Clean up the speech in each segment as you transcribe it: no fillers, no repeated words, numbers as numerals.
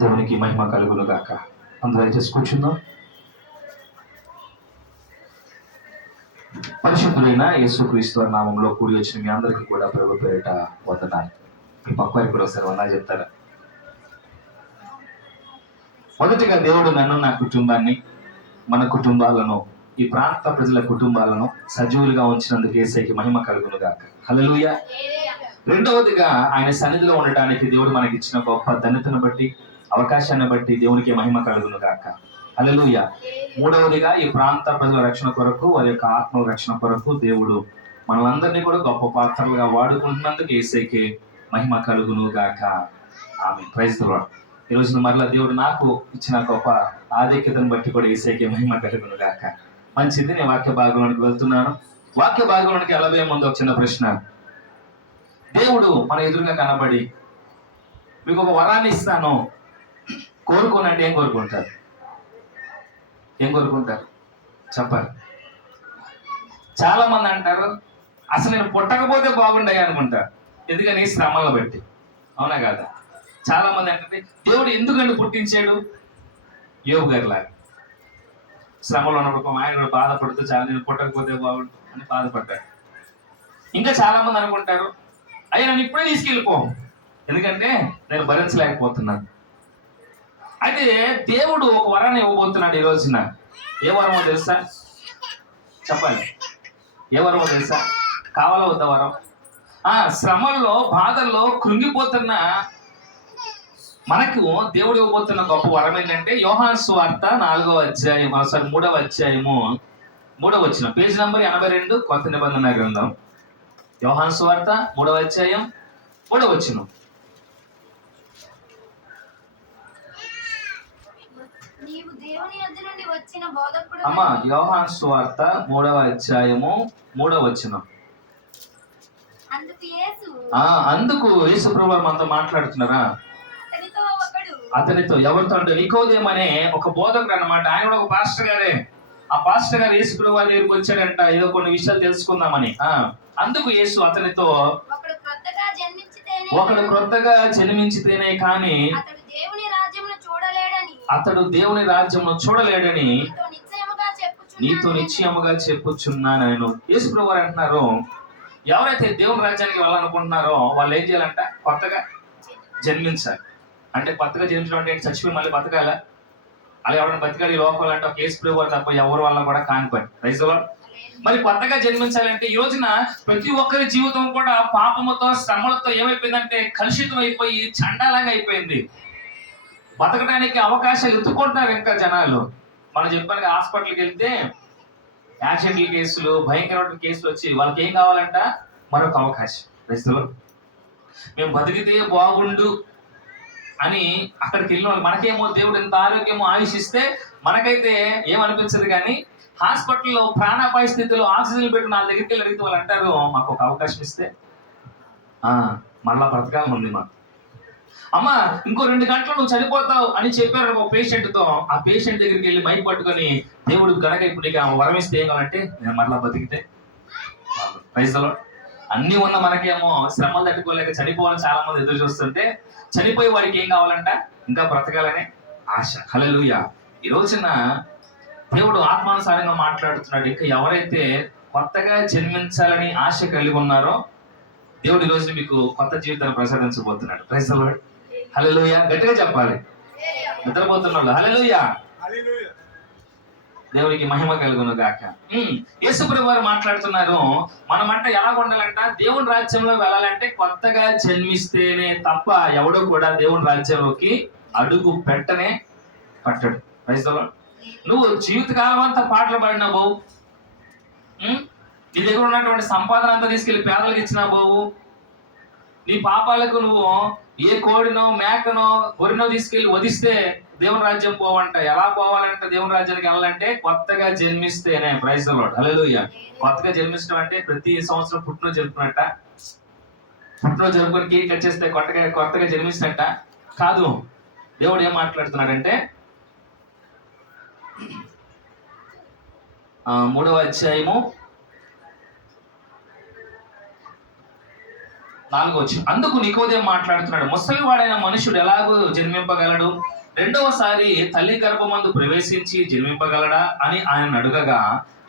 దేవునికి మహిమ కలుగును గాక. అందరూ దయచేసి కూర్చుందాం. పరిశుద్ధులైన యేసుక్రీస్తు నామంలో కూడి వచ్చిన మీ అందరికీ కూడా ప్రభు పేరిట వందనాలు. మీ పక్వారికి కూడా ఒకసారి వందనాలు చెప్తారా? మొదటిగా దేవుడు నన్ను, నా కుటుంబాన్ని, మన కుటుంబాలను, ఈ ప్రాంత ప్రజల కుటుంబాలను సజీవులుగా ఉంచినందుకు యేసయ్యకి మహిమ కలుగును గాక. హల్లెలూయా. రెండవదిగా ఆయన సన్నిధిలో ఉండటానికి దేవుడు మనకి ఇచ్చిన గొప్ప ధన్యతను బట్టి, అవకాశాన్ని బట్టి దేవునికి మహిమ కలుగును గాక. హల్లెలూయా. మూడవదిగా ఈ ప్రాంత ప్రజల రక్షణ కొరకు, వారి యొక్క ఆత్మల రక్షణ కొరకు దేవుడు మనలందరినీ కూడా గొప్ప పాత్రలుగా వాడుకుంటున్నందుకు యేసయ్యకి మహిమ కలుగును గాక. ఆమేన్. Praise the lord. ఈ రోజున మరలా దేవుడు నాకు ఇచ్చిన గొప్ప ఆధిక్యతను బట్టి కూడా యేసయ్యకి మహిమ కలుగును గాక. మంచిది. నేను వాక్య భాగంలోనికి వెళ్తున్నాను. వాక్య భాగంలోనికి వెళ్ళబోయే ముందు ఒక చిన్న ప్రశ్న. దేవుడు మన ఎదురుగా కనబడి మీకు ఒక వరాన్ని ఇస్తాను కోరుకోనంటే ఏం కోరుకుంటారు? ఏం కోరుకుంటారు చెప్పాలి. చాలా మంది అంటారు అసలు నేను పుట్టకపోతే బాగుండయి అనుకుంటారు. ఎందుకని? శ్రమలను బట్టి. అవునా కాదా? చాలా మంది అంటే దేవుడు ఎందుకంటే పుట్టించాడు? యోబు గారి లాగా శ్రమలో ఉన్నప్పుడు ఆయన బాధపడుతూ చాలా నేను పుట్టకపోతే బాగుండు అని బాధపడ్డాడు. ఇంకా చాలా మంది అనుకుంటారు అయ్యా నన్ను ఇప్పుడే తీసుకెళ్ళిపో, ఎందుకంటే నేను భరించలేకపోతున్నాను. అయితే దేవుడు ఒక వరాన్ని ఇవ్వబోతున్నాడు ఈ రోజున. ఏ వరమో తెలుసా? చెప్పాలి. ఏ వరమో తెలుసా? కావాలా వద్ద వరం? శ్రమల్లో, బాధల్లో కృంగిపోతున్న మనకు దేవుడు ఇవ్వబోతున్న గొప్ప వరం ఏంటంటే యోహాను సువార్త 3వ అధ్యాయము 3వ వచనం, పేజ్ నంబర్ 82, కొత్త నిబంధన గ్రంథం. యోహాను సువార్త 3వ అధ్యాయం 3వ వచనం. అమ్మా, యోహాను సువార్త 3వ అధ్యాయము 3వ వచనం. అందుకు యేసు ప్రభువు మనతో మాట్లాడుతున్నారా? అతనితో ఎవరితో అంటే నికోదేము అనే ఒక బోధకుడు అన్నమాట. ఆయన కూడా ఒక పాస్టర్ గారే. ఆ పాస్టర్ గారు యేసు ప్రభువు వారి దగ్గరికి వచ్చాడంట ఏదో కొన్ని విషయాలు తెలుసుకుందామని. అందుకు యేసు అతనితో ఒకడు క్రొత్తగా జన్మించితేనే కానీ అతడు దేవుని రాజ్యమును చూడలేడని నీతో నిశ్చయముగా చెప్పుచున్నాను. నేను యేసు ప్రభువు వారు అంటున్నారు, ఎవరైతే దేవుని రాజ్యానికి వెళ్ళాలనుకుంటున్నారో వాళ్ళు ఏం చేయాలంట? కొత్తగా జన్మించాలి. అంటే కొత్తగా జన్మించడం అంటే చచ్చిపోయి మళ్ళీ బతకాల? అలా ఎవరైనా బతికాలి ఈ లోపల అంటే ఒక యేసు ప్రభువు వారు తప్ప ఎవరి వల్ల కూడా కాని పని. Praise the lord. మరి కొత్తగా జన్మించాలంటే ఈ రోజున ప్రతి ఒక్కరి జీవితం కూడా పాపముతో, శ్రమలతో ఏమైపోయిందంటే కలుషితం అయిపోయి చండాలంగా అయిపోయింది. బతకడానికి అవకాశాలు ఎత్తుకుంటున్నారు ఇంకా జనాలు. మనం చెప్పాను హాస్పిటల్కి వెళ్తే యాక్సిడెంట్ల కేసులు, భయంకరమైన కేసులు వచ్చి వాళ్ళకి ఏం కావాలంట? మరొక అవకాశం. Praise the lord. మేము బతికితే బాగుండు అని అక్కడికి వెళ్ళిన వాళ్ళు, మనకేమో దేవుడు ఎంత ఆరోగ్యమో ఆయుష్ ఇస్తే మనకైతే ఏమనిపించదు, కానీ హాస్పిటల్లో ప్రాణాపాయ స్థితిలో ఆక్సిజన్ పెట్టి నా దగ్గరికి వెళ్ళి అడిగితే వాళ్ళు అంటారు మాకు ఒక అవకాశం ఇస్తే మళ్ళా బ్రతకాలం ఉంది మాకు. అమ్మా ఇంకో 2 గంటలు నువ్వు చనిపోతావు అని చెప్పారు ఒక పేషెంట్తో. ఆ పేషెంట్ దగ్గరికి వెళ్ళి మైక్ పట్టుకొని దేవుడు కనుక ఇప్పుడు నీకు వరం ఇస్తే ఏం కావాలంటే నేను మళ్ళా బతికితే. Praise the lord. అన్ని ఉన్న మనకేమో శ్రమలు తట్టుకోలేక చనిపోవాలని చాలా మంది ఎదురు చూస్తుంటే చనిపోయే వాడికి ఏం కావాలంట? ఇంకా బ్రతకాలనే ఆశ. హల్లెలూయా. ఈ రోజున దేవుడు ఆత్మానుసారంగా మాట్లాడుతున్నాడు. ఇంకా ఎవరైతే కొత్తగా జన్మించాలని ఆశ కలిగి ఉన్నారో దేవుడు ఈ రోజు మీకు కొత్త జీవితాన్ని ప్రసాదించబోతున్నాడు. Praise the lord. హల్లెలూయా. గట్టిగా చెప్పాలి. నిద్రపోతున్నాడు. హల్లెలూయా. దేవునికి మహిమ కలుగును గాక. యేసు ప్రభువు వారు మాట్లాడుతున్నారు, మనమంట ఎలా ఉండాలంట? దేవుని రాజ్యంలో వెళ్ళాలంటే కొత్తగా జన్మిస్తేనే తప్ప ఎవడో కూడా దేవుని రాజ్యంలోకి అడుగు పెట్టనే పట్టడు. Praise the lord. నువ్వు జీవితకాలం అంతా పాటలు పాడినా బావు, నీ దగ్గర ఉన్నటువంటి సంపాదన అంతా తీసుకెళ్లి పేదలకు ఇచ్చినా బావు, నీ పాపాలకు నువ్వు ఏ కోడినో, మేకనో, గొర్రెనో తీసుకెళ్లి వదిస్తే దేవుని రాజ్యం పోవంట. ఎలా పోవాలంటే దేవుని రాజ్యానికి వెళ్ళాలంటే కొత్తగా జన్మిస్తేనే. Praise the lord. హల్లెలూయా. కొత్తగా జన్మించడం అంటే ప్రతి సంవత్సరం పుట్టినరోజు జరుపుకున్నట్ట? పుట్టినరోజు జరుపుకొని కేక్ కట్ చేస్తే కొత్తగా జన్మించినట్ట కాదు. దేవుడు ఏం మాట్లాడుతున్నాడంటే 3వ అధ్యాయము 4వ వచనం. అందుకు నికోదేము మాట్లాడుతున్నాడు, ముసలివాడైన మనుషుడు ఎలాగో జన్మింపగలడు? రెండవసారి తల్లి గర్భమందు ప్రవేశించి జన్మింపగలడా అని ఆయన అడుగగా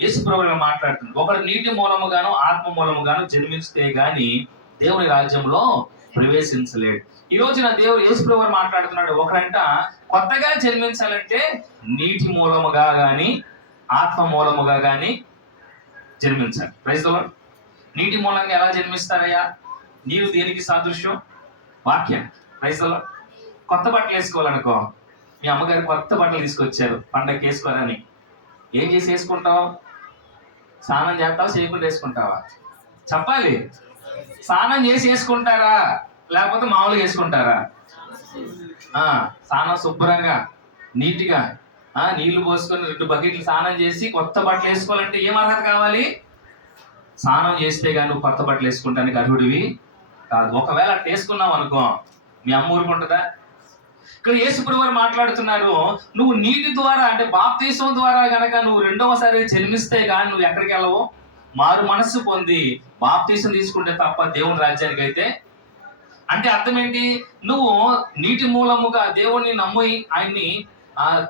యేసు ప్రభువు మాట్లాడుతుంది, ఒకడు నీటి మూలముగాను ఆత్మ మూలముగాను జన్మిస్తే గాని దేవుని రాజ్యంలో ప్రవేశించలేడు. ఈ రోజున దేవుడు యేసు ప్రభువు మాట్లాడుతున్నాడు, ఒకరంట కొత్తగా జన్మించాలంటే నీటి మూలముగా గాని ఆత్మ మూలముగా గాని జన్మించాలి. Praise the lord. నీటి మూలంగా ఎలా జన్మిస్తారయ్యా? నీరు దేనికి సాదృశ్యం? వాక్యం. Praise the lord. కొత్త బట్టలు వేసుకోవాలనుకో, మీ అమ్మగారు కొత్త బట్టలు తీసుకొచ్చారు పండగకి వేసుకోరని, ఏం చేసి వేసుకుంటావు? స్నానం చేస్తావా, చేయకుండా వేసుకుంటావా? చెప్పాలి. స్నానం చేసి వేసుకుంటారా లేకపోతే మామూలుగా వేసుకుంటారా? స్నానం శుభ్రంగా నీట్గా నీళ్లు పోసుకొని 2 బకెట్లు స్నానం చేసి కొత్త బట్టలు వేసుకోవాలంటే ఏం అర్హత కావాలి? స్నానం చేస్తే కానీ నువ్వు కొత్త బట్టలు వేసుకుంటానికి అర్హుడివి కాదు. ఒకవేళ అట్లా వేసుకున్నావు అనుకో, మీ అమ్మ ఊరుకుంటుందా? ఇక్కడ యేసు ప్రభువు మాట్లాడుతున్నారు, నువ్వు నీటి ద్వారా అంటే బాప్తీసం ద్వారా గనక నువ్వు రెండవసారి జన్మిస్తే కానీ నువ్వు ఎక్కడికి వెళ్ళవు? మారు మనస్సు పొంది బాప్తీసం తీసుకుంటే తప్ప దేవుని రాజ్యానికి అయితే. అంటే అర్థం ఏంటి? నువ్వు నీటి మూలముగా దేవుణ్ణి నమ్మి ఆయన్ని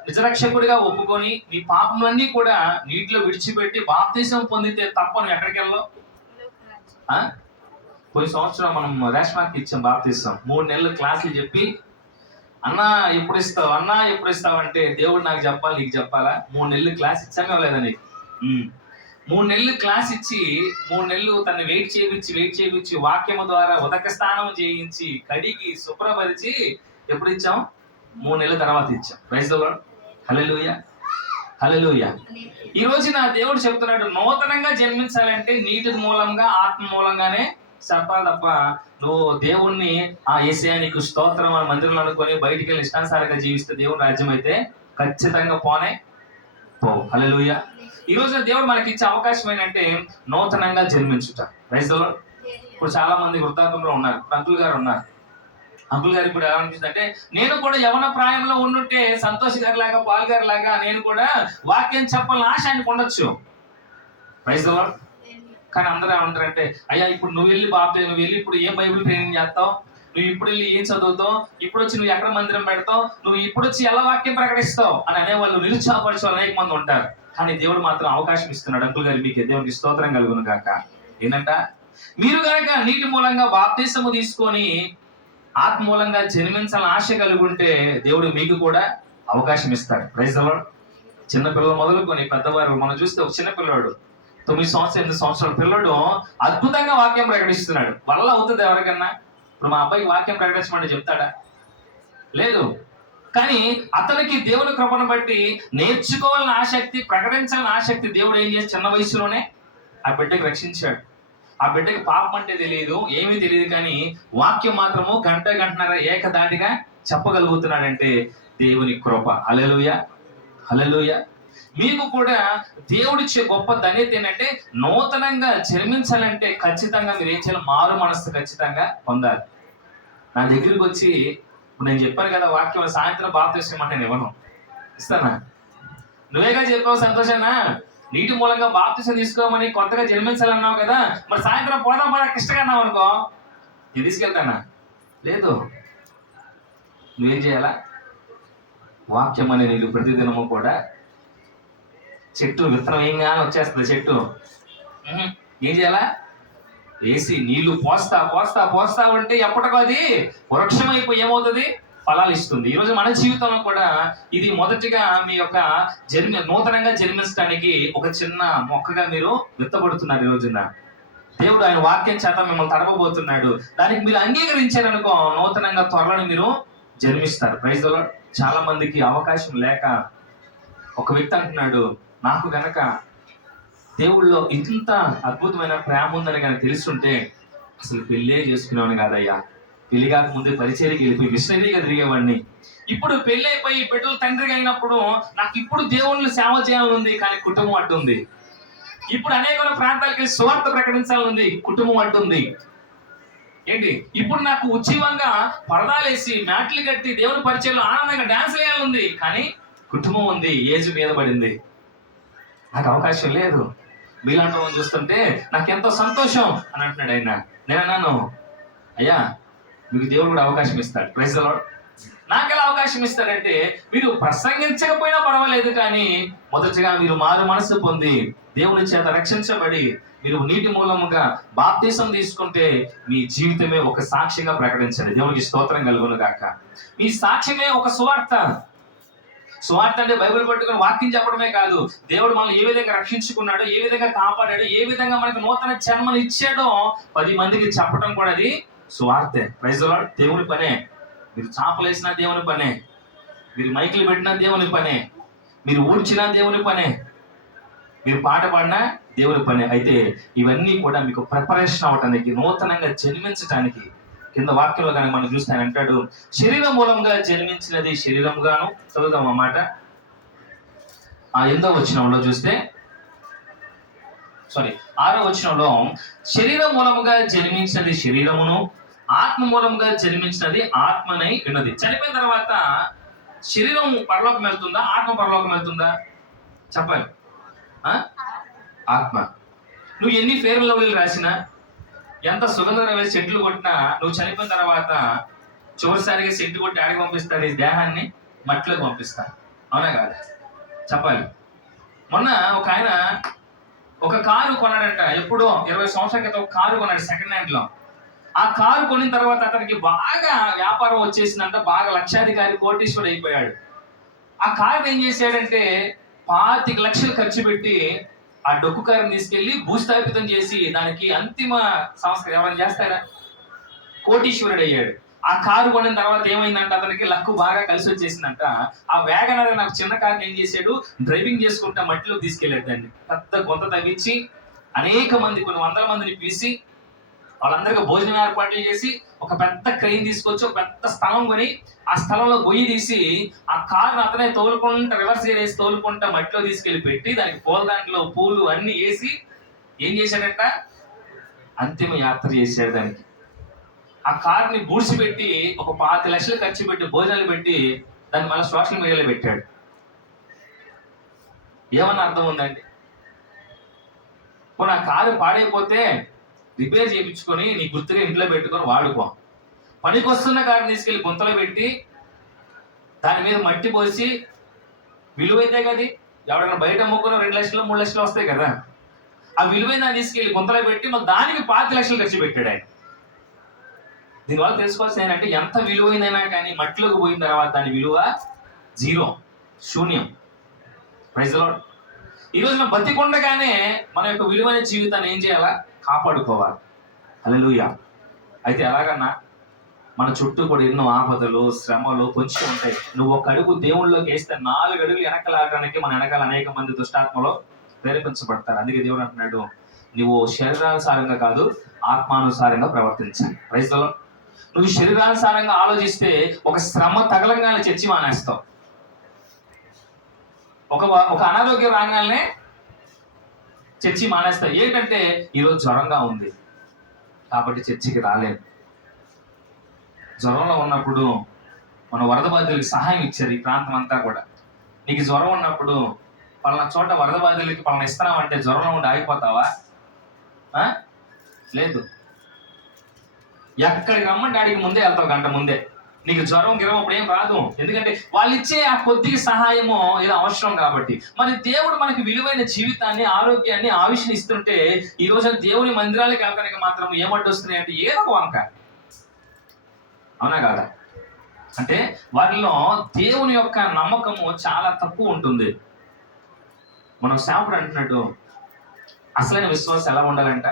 నిజరక్షకుడిగా ఒప్పుకొని నీ పాపములన్నీ కూడా నీటిలో విడిచిపెట్టి బాప్తీసం పొందితే తప్ప నువ్వు ఎక్కడికి వెళ్ళవు. పోయిన సంవత్సరం మనం రేష్మాకి ఇచ్చాం బాప్తీసం. 3 నెలలు క్లాసులు చెప్పి, అన్నా ఎప్పుడు ఇస్తావు, అన్నా ఎప్పుడు ఇస్తావు అంటే, దేవుడు నాకు చెప్పాలి నీకు చెప్పాలా? 3 నెలలు క్లాస్ ఇచ్చామే లేదా నీకు? 3 నెలలు క్లాస్ ఇచ్చి 3 నెలలు తను వెయిట్ చేయించి వాక్యము ద్వారా ఉదక స్నానం చేయించి కడిగి శుభ్రపరిచి ఎప్పుడు ఇచ్చాం? 3 నెలల తర్వాత ఇచ్చాం. Praise the lord. Hallelujah, hallelujah. ఈ రోజు నా దేవుడు చెప్తున్నాడు, నూతనంగా జన్మించాలంటే నీటి మూలంగా ఆత్మ మూలంగానే చెప్పాలి తప్ప నువ్వు దేవుణ్ణి యేసయ్యా నీకు స్తోత్రం అని మందిరంలో అనుకొని బయటికి వెళ్ళి ఇష్టానుసారంగా జీవిస్తే దేవుని రాజ్యం అయితే ఖచ్చితంగా పోనే పోవు. హల్లెలూయా. ఈ రోజున దేవుడు మనకి ఇచ్చే అవకాశం ఏంటంటే నూతనంగా జన్మించుట. Praise the lord. ఇప్పుడు చాలా మంది వృద్ధాప్యంలో ఉన్నారు. అంకుల్ గారు ఉన్నారు. అంకుల్ గారికి కూడా ఎలా అనిపిస్తుంది అంటే, నేను కూడా యవన ప్రాయంలో ఉండుంటే సంతోష్ గారి లాగా పాల్ గారి లాగా నేను కూడా వాక్యం చెప్పాలని ఆశ ఆయనకు ఉండొచ్చు. Praise the lord. కానీ అందరూ ఏమంటారంటే, అయ్యా ఇప్పుడు నువ్వు వెళ్ళి ఇప్పుడు ఏ బైబిల్ ట్రైనింగ్ చేస్తావు, నువ్వు ఇప్పుడు వెళ్ళి ఏం చదువుతావు, ఇప్పుడు వచ్చి నువ్వు ఎక్కడ మందిరం పెడతావు, నువ్వు ఇప్పుడు వచ్చి ఎలా వాక్యం ప్రకటిస్తావు అని అనేవాళ్ళు, నిరుత్సాహపరిచే వాళ్ళు అనేక మంది ఉంటారు. కానీ దేవుడు మాత్రం అవకాశం ఇస్తున్నాడు. అంకుల్ గారి మీకు దేవునికి స్తోత్రం కలుగును గాక. ఏంటంట, మీరు కనుక నీటి మూలంగా బాప్తిసము తీసుకొని ఆత్మ మూలంగా జన్మించాలని ఆశ కలుగుంటే దేవుడు మీకు కూడా అవకాశం ఇస్తాడు. Praise the lord. చిన్నపిల్లలు మొదలుకొని పెద్దవారు మనం చూస్తే ఒక చిన్నపిల్లవాడు 9 సంవత్సరాలు 8 సంవత్సరాల పిల్లడు అద్భుతంగా వాక్యం ప్రకటిస్తున్నాడు. వల్ల అవుతుంది ఎవరికన్నా? ఇప్పుడు మా అబ్బాయికి వాక్యం ప్రకటించమంటే చెప్తాడా? లేదు. కానీ అతనికి దేవుని కృపను బట్టి నేర్చుకోవాలని ఆసక్తి, ప్రకటించాలని ఆసక్తి దేవుడు ఏం చేసి చిన్న వయసులోనే ఆ బిడ్డకి రక్షించాడు. ఆ బిడ్డకి పాపం అంటే తెలియదు, ఏమీ తెలియదు, కానీ వాక్యం మాత్రము గంటన్నర ఏకదాటిగా చెప్పగలుగుతున్నాడంటే దేవుని కృప. హల్లెలూయా, హల్లెలూయా. మీకు కూడా దేవుడిచ్చే గొప్ప ధన్యత ఏంటంటే నూతనంగా జన్మించాలంటే ఖచ్చితంగా మీరు ఏం చేయాలి? మారు మనస్సు ఖచ్చితంగా పొందాలి. నా దగ్గరికి వచ్చి నేను చెప్పాను కదా వాక్యం, సాయంత్రం బాప్తిసం అంటే నేను ఇవ్వను. ఇస్తానా? నువ్వేగా చెప్పావు సంతోషానా, నీటి మూలంగా బాప్తిసం తీసుకోమని కొత్తగా జన్మించాలన్నావు కదా, మరి సాయంత్రం పోదాం బాగా ఇష్టంగా అన్నావు అనుకో, నేను తీసుకెళ్తానా? లేదు. నువ్వేం చేయాలా? వాక్యం అనే నీళ్ళు ప్రతిదినము కూడా చెట్టు విత్తనం ఏం కానీ వచ్చేస్తుంది. చెట్టు ఏం చేయాలా? వేసి నీళ్లు పోస్తా ఉంటే ఎప్పటికో అది వృక్షం అయిపోయి ఏమవుతుంది? ఫలాలు ఇస్తుంది. ఈరోజు మన జీవితంలో కూడా ఇది మొదటిగా మీ యొక్క నూతనంగా జన్మించడానికి ఒక చిన్న మొక్కగా మీరు విత్తబడుతున్నారు. ఈ రోజున దేవుడు ఆయన వాక్యం చేత మిమ్మల్ని తడపబోతున్నాడు. దానికి మీరు అంగీకరించారనుకో నూతనంగా త్వరలో మీరు జన్మిస్తారు. Praise the lord. చాలా మందికి అవకాశం లేక ఒక వ్యక్తి అంటున్నాడు, నాకు గనక దేవుళ్ళో ఇంత అద్భుతమైన ప్రేమ ఉందని కనుక తెలుసుంటే అసలు పెళ్ళే చేసుకునేవాడిని కాదయ్యా, పెళ్లి కాక ముందే పరిచర్యకి వెళ్ళిపోయి మిషనరీగా తిరిగేవాడిని. ఇప్పుడు పెళ్లి అయిపోయి బిడ్డలు తండ్రిగా అయినప్పుడు నాకు ఇప్పుడు దేవుళ్ళు సేవ చేయాలనుంది, కానీ కుటుంబం అడ్డుంది. ఇప్పుడు అనేక ప్రాంతాలకి సువార్త ప్రకటించాలనుంది, కుటుంబం అడ్డుంది. ఏంటి ఇప్పుడు నాకు ఉజ్జీవంగా పరదాలేసి మ్యాట్లు కట్టి దేవుని పరిచయంలో ఆనందంగా డాన్స్ వేయాలనుంది, కానీ కుటుంబం ఉంది, ఏజ్ మీద పడింది, నాకు అవకాశం లేదు. మీలాంటి వాళ్ళని చూస్తుంటే నాకెంతో సంతోషం అని అంటున్నాడు ఆయన. నేను అన్నాను, అయ్యా మీకు దేవుడు కూడా అవకాశం ఇస్తాడు. Praise the lord. నాకెలా అవకాశం ఇస్తాడంటే, మీరు ప్రసంగించకపోయినా పర్వాలేదు, కానీ మొదటగా మీరు మారు మనసు పొంది దేవుని చేత రక్షించబడి మీరు నీటి మూలముగా బాప్తిసం తీసుకుంటే మీ జీవితమే ఒక సాక్షిగా ప్రకటించండి. దేవునికి స్తోత్రం కలుగును గాక. మీ సాక్ష్యమే ఒక సువార్త. సువార్త అంటే బైబిల్ పట్టుకుని వాక్యం చెప్పడమే కాదు, దేవుడు మనల్ని ఏ విధంగా రక్షించుకున్నాడో, ఏ విధంగా కాపాడాడో, ఏ విధంగా మనకు నూతన జన్మను ఇచ్చాడో 10 మందికి చెప్పడం కూడా అది సువార్తే. Praise the lord. దేవుని పనే. మీరు చాపలేసినా దేవుని పనే, మీరు మైకులు పెట్టినా దేవుని పనే, మీరు ఊడ్చినా దేవుని పనే, మీరు పాట పాడినా దేవుని పనే. అయితే ఇవన్నీ కూడా మీకు ప్రిపరేషన్ అవటానికి, నూతనంగా జన్మించటానికి. కింద వాక్యంలో కానీ మనం చూస్తే ఆయన అంటాడు, శరీరం మూలంగా జన్మించినది శరీరంగాను. చదువుదాం అన్నమాట. 8వ వచనంలో చూస్తే, 6వ వచనంలో, శరీరం మూలముగా జన్మించినది శరీరమును, ఆత్మ మూలంగా జన్మించినది ఆత్మనై ఉన్నది. చనిపోయిన తర్వాత శరీరం పరలోకం వెళ్తుందా, ఆత్మ పరలోకం వెళ్తుందా? చెప్పాలి. ఆత్మ. నువ్వు ఎన్ని ఫేర్ అండ్ లవ్లీలు రాసినా, ఎంత సుగంధం వేసి సెంట్లు కొట్టినా, నువ్వు చనిపోయిన తర్వాత చివరిసారిగా సెంటు కొట్టి ఆడికి పంపిస్తాడు, ఈ దేహాన్ని మట్టిలోకి పంపిస్తాడు. అవునా కాదు? చెప్పాలి. మొన్న ఒక ఆయన ఒక కారు కొన్నాడంట. ఎప్పుడో 20 సంవత్సరాల క్రితం ఒక కారు కొన్నాడు సెకండ్ హ్యాండ్ లో. ఆ కారు కొనిన తర్వాత అతనికి బాగా వ్యాపారం వచ్చేసిందంట, బాగా లక్షాధికారి, కోటీశ్వరుడు అయిపోయాడు. ఆ కారు ఏం చేశాడంటే 25 లక్షలు ఖర్చు పెట్టి ఆ డొక్కు కారుని తీసుకెళ్లి భూస్థాపితం చేసి దానికి అంతిమ సంస్కారం ఎవరైనా చేస్తారా? కోటీశ్వరుడు అయ్యాడు. ఆ కారు కొనిన తర్వాత ఏమైందంటే అతనికి లక్కు బాగా కలిసి వచ్చేసిందంట. ఆ వ్యాగనర్ నాకు చిన్న కారుని ఏం చేశాడు, డ్రైవింగ్ చేసుకుంటా మట్టిలో తీసుకెళ్లాడు. దాన్ని పెద్ద గొంత తవ్వించి అనేక మంది, కొన్ని 100 మందిని పిలిచి వాళ్ళందరికీ భోజనం ఏర్పాట్లు చేసి ఒక పెద్ద క్రెయిన్ తీసుకొచ్చి ఒక పెద్ద స్థలం కొని ఆ స్థలంలో గొయ్యి తీసి ఆ కారును అతనే తోలుకుంటా, రివర్స్ గేర్ వేసి తోలుకుంటా మట్టిలో తీసుకెళ్లి పెట్టి దానికి దాంట్లో పూలు అన్ని వేసి ఏం చేశాడంట, అంతిమ యాత్ర చేశాడు. దానికి ఆ కారుని బూడ్చి పెట్టి ఒక 25 లక్షలు ఖర్చు పెట్టి భోజనాలు పెట్టి దాన్ని మళ్ళీ సోషల్ మీడియాలో పెట్టాడు. ఏమన్నా అర్థం ఉందండి? ఆ కారు పాడైపోతే రిపేర్ చేయించుకొని నీ గుర్తుగా ఇంట్లో పెట్టుకొని వాడుకో. పనికి వస్తున్న కారుని తీసుకెళ్లి గుంతలో పెట్టి దాని మీద మట్టి పోసి, విలువైతే కదా, ఎవడన్నా బయట అమ్ముకున్న 2 లక్షలు 3 లక్షలు వస్తాయి కదా, ఆ విలువైన తీసుకెళ్లి గుంతలో పెట్టి మళ్ళీ దానికి 25 లక్షలు ఖర్చు పెట్టాడు ఆయన. దీనివల్ల తెలుసుకోవాల్సిన ఏంటంటే, ఎంత విలువైనైనా కానీ మట్టిలోకి పోయిన తర్వాత దాని విలువ 0, శూన్యం. Praise the lord. ఈ రోజున బతికుండగానే మన యొక్క విలువైన జీవితాన్ని ఏం చేయాలా? కాపాడుకోవాలి. హల్లెలూయా. అయితే ఎలాగన్నా మన చుట్టూ కూడా ఎన్నో ఆపదలు, శ్రమలు పొంచి ఉంటాయి. నువ్వు ఒక అడుగు దేవుళ్ళలోకి వేస్తే 4 అడుగులు వెనకలాగడానికి మన వెనకాల అనేక మంది దుష్టాత్మలో ప్రేరేపించబడతారు. అందుకే దేవుడు అంటున్నాడు, నువ్వు శరీరానుసారంగా కాదు ఆత్మానుసారంగా ప్రవర్తించాలి. Praise the lord. నువ్వు శరీరానుసారంగా ఆలోచిస్తే ఒక శ్రమ తగలంగానే చర్చి మానేస్తావు. ఒక అనారోగ్యం రాగానే చర్చి మానేస్తావు. ఏంటంటే ఈరోజు జ్వరంగా ఉంది కాబట్టి చర్చికి రాలేదు. జ్వరంలో ఉన్నప్పుడు మన వరద బాధితులకి సహాయం ఇచ్చారు ఈ ప్రాంతం అంతా కూడా. నీకు జ్వరం ఉన్నప్పుడు పలానా చోట వరద బాధితులకి పలానా ఇస్తున్నామంటే జ్వరంలో ఉండి ఆగిపోతావా? లేదు. ఎక్కడికి రమ్మంటే ఆడికి ముందే వెళ్తావు, గంట ముందే. నీకు జ్వరం గిరం అప్పుడు ఏం రాదు, ఎందుకంటే వాళ్ళు ఇచ్చే ఆ కొద్ది సహాయము ఏదో అవసరం కాబట్టి. మరి దేవుడు మనకి విలువైన జీవితాన్ని, ఆరోగ్యాన్ని, ఆయుష్ని ఇస్తుంటే ఈ రోజున దేవుని మందిరాలకు వెళ్ళడానికి మాత్రం ఏమడ్డు వస్తున్నాయి అంటే ఏదో ఒక వంక. అవునా కాదా? అంటే వారిలో దేవుని యొక్క నమ్మకము చాలా తక్కువ ఉంటుంది. మనం శాపుడు అంటున్నట్టు అసలైన విశ్వాసం ఎలా ఉండాలంట,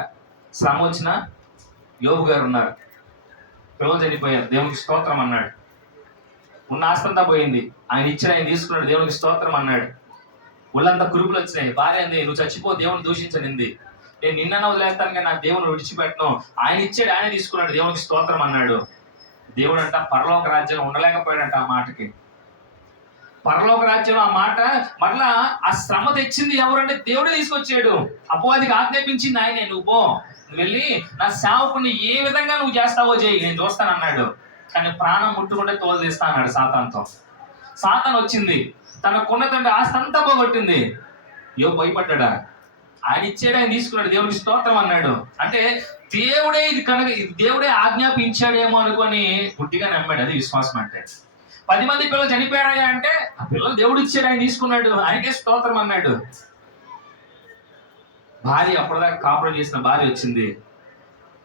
శ్రమ వచ్చినా యోబు గారు ఉన్నారు, పిల్లలు చనిపోయారు, దేవునికి స్తోత్రం అన్నాడు. ఉన్న ఆస్తంతా పోయింది, ఆయన ఇచ్చిన ఆయన తీసుకున్నాడు, దేవునికి స్తోత్రం అన్నాడు. ఒళ్ళంతా కురుపులు వచ్చినాయి, భార్య అంది నువ్వు చచ్చిపో, దేవుని దూషించనింది, నేను నిన్న వదిలేస్తాను కానీ నాకు దేవుని విడిచిపెట్టను, ఆయన ఇచ్చాడు ఆయన తీసుకున్నాడు, దేవునికి స్తోత్రం అన్నాడు. దేవుడు అంట పరలోక రాజ్యం ఉండలేకపోయాడంట ఆ మాటకి. పరలోక రాజ్యం ఆ మాట మరలా ఆ శ్రమ తెచ్చింది ఎవరంటే దేవుడే తీసుకొచ్చాడు. అపవాదికి ఆజ్ఞాపించింది ఆయనే, నువ్వు పో, నువ్వు వెళ్ళి నా సేవకుని ఏ విధంగా నువ్వు చేస్తావో చేయి, నేను చూస్తాను అన్నాడు. కానీ ప్రాణం ముట్టుకుంటే తోలు తీస్తా అన్నాడు సాతానుతో. సాతాను వచ్చింది, తనకున్న తండ్రి ఆస్తి అంతా పోగొట్టింది. యోబు భయపడ్డా, ఆయన ఇచ్చాడు ఆయన తీసుకున్నాడు, దేవునికి స్తోత్రం అన్నాడు. అంటే దేవుడే ఇది కనుక దేవుడే ఆజ్ఞాపించాడేమో అనుకొని గుడ్డిగా నమ్మాడు. అది విశ్వాసం అంటే. 10 మంది పిల్లలు చనిపోయారా అంటే ఆ పిల్లలు దేవుడు ఇచ్చాడు, ఆయన తీసుకున్నాడు, ఆయనకే స్తోత్రం అన్నాడు. భార్య అప్పటిదాకా కాపురం చేసిన భార్య వచ్చింది,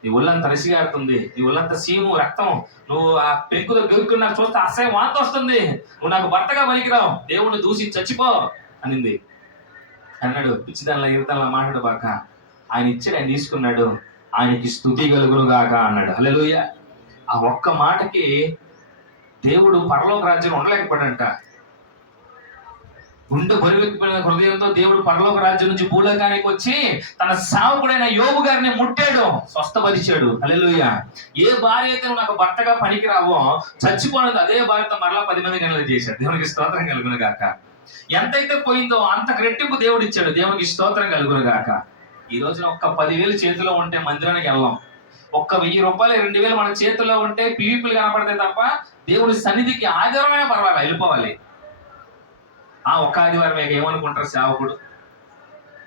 నీ ఒళ్ళంతా రసిగారుతుంది, నీ ఒళ్ళంతా సీము రక్తం, నువ్వు ఆ పెంకులో గెలుక్కుని నాకు చూస్తే అసహ్యం వాంతి వస్తుంది, నువ్వు నాకు భర్తగా పలికిరావు, దేవుణ్ణి దూసి చచ్చిపో అనింది. అన్నాడు, పిచ్చిదానిలా ఇరుతానిలా మాట్లాడబాక, ఆయన ఇచ్చాడు, ఆయన తీసుకున్నాడు, ఆయనకి స్తుతి కలుగును గాక అన్నాడు. హల్లెలూయా. ఆ ఒక్క మాటకి దేవుడు పరలోక రాజ్యం ఉండలేకపోయాడంట. గుండె బరువెక్కిపోయిన హృదయంతో దేవుడు పరలోక రాజ్యం నుంచి భూలోకానికి వచ్చి తన సేవకుడైన యోబు గారిని ముట్టాడు, స్వస్థపరిచాడు. హల్లెలూయా. ఏ భార్య అయితే నువ్వు నాకు భర్తగా పనికిరావో చచ్చిపోయినది అదే భార్యతో మరలా 10 మంది గనులు చేశాడు. దేవునికి స్తోత్రం కలుగును గాక. ఎంతైతే పోయిందో అంత రెట్టింపు దేవుడు ఇచ్చాడు. దేవునికి స్తోత్రం కలుగును గాక. ఈ రోజున ఒక్క 10,000 చేతిలో ఉంటే మందిరానికి వెళ్ళాం. ఒక్క 1,000 రూపాయలు 2,000 మన చేతిలో ఉంటే పీవీపీలు కనపడతాయి తప్ప దేవుడి సన్నిధికి ఆదివారమైనా పర్వాలేదు వెళ్ళిపోవాలి. ఆ ఒక్క ఆదివారం ఏమనుకుంటారు సేవకుడు?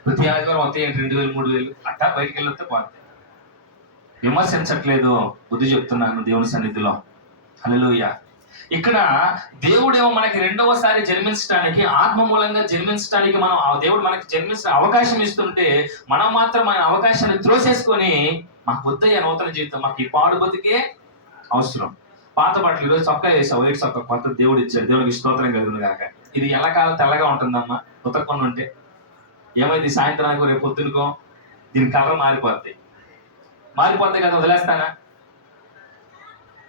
ప్రతి ఆదివారం వస్తాయి 2,000 3,000 అట్టా బయటికి వెళ్ళొస్తే పోతాయి. విమర్శించట్లేదు, బుద్ధి చెప్తున్నాను దేవుని సన్నిధిలో. హల్లెలూయా. ఇక్కడ దేవుడేమో మనకి రెండవసారి జన్మించడానికి, ఆత్మ మూలంగా జన్మించడానికి మనం దేవుడు మనకి జన్మించిన అవకాశం ఇస్తుంటే మనం మాత్రం ఆయన అవకాశాన్ని త్రోసేసుకొని మాకు వద్దయ్యా నూతన జీవితం, మాకు ఈ పాడు బతికే అవసరం. పాత బట్టలు ఈరోజు చొక్కా వేసావు, వైట్ చొక్కా కొత్త దేవుడు ఇచ్చాడు, దేవుడికి స్తోత్రం కలుగును గాక. ఇది ఎల్లకాలం తెల్లగా ఉంటుందమ్మా, ఉతక్కుండా ఉంటే ఏమైంది? సాయంత్రానికి రేపు పొద్దునుకో దీని కలర్ మారిపోతాయి కదా, వదిలేస్తానా?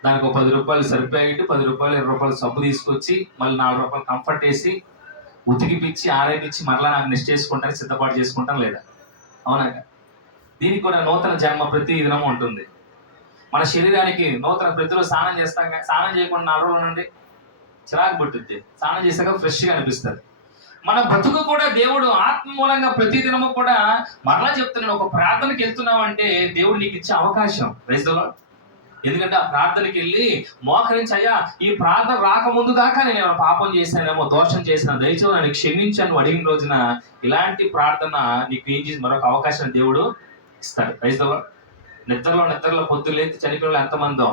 దానికి ఒక 10 రూపాయలు సరిపోయేట్టు 10 రూపాయలు 20 రూపాయలు సబ్బు తీసుకొచ్చి మళ్ళీ 4 రూపాయలు కంఫర్ట్ వేసి ఉతికిపిచ్చి ఆరేపిచ్చి మరలా నాకు నెక్స్ట్ చేసుకుంటాను, సిద్ధపాటు చేసుకుంటాను లేదా? అవునా? దీనికి కూడా నూతన జన్మ ప్రతి దినం ఉంటుంది. మన శరీరానికి నూతన ప్రతిరోజు స్నానం చేస్తాం, స్నానం చేయకుండా 4 రోజుల నుండి చిరాకు పుట్టుద్ది, స్నానం చేశాక ఫ్రెష్గా అనిపిస్తుంది. మన బ్రతుకు కూడా దేవుడు ఆత్మ మూలంగా ప్రతి దినము కూడా మరలా చెప్తున్నాడు, ఒక ప్రార్థనకి వెళ్తున్నావు అంటే దేవుడు నీకు ఇచ్చే అవకాశం. Praise the lord. ఎందుకంటే ఆ ప్రార్థనకి వెళ్ళి మోకరించి, అయ్యా ఈ ప్రార్థన రాకముందు దాకా నేను ఏమైనా పాపం చేశానేమో, దోషం చేసిన, దయచేసి నన్ను క్షమించాను అడిగిన రోజున ఇలాంటి ప్రార్థన నీకు ఏం చేసి మరొక అవకాశం దేవుడు ఇస్తాడు. Praise the lord. నిద్రలో పొద్దులేసి చనిపోయిన ఎంతమందో,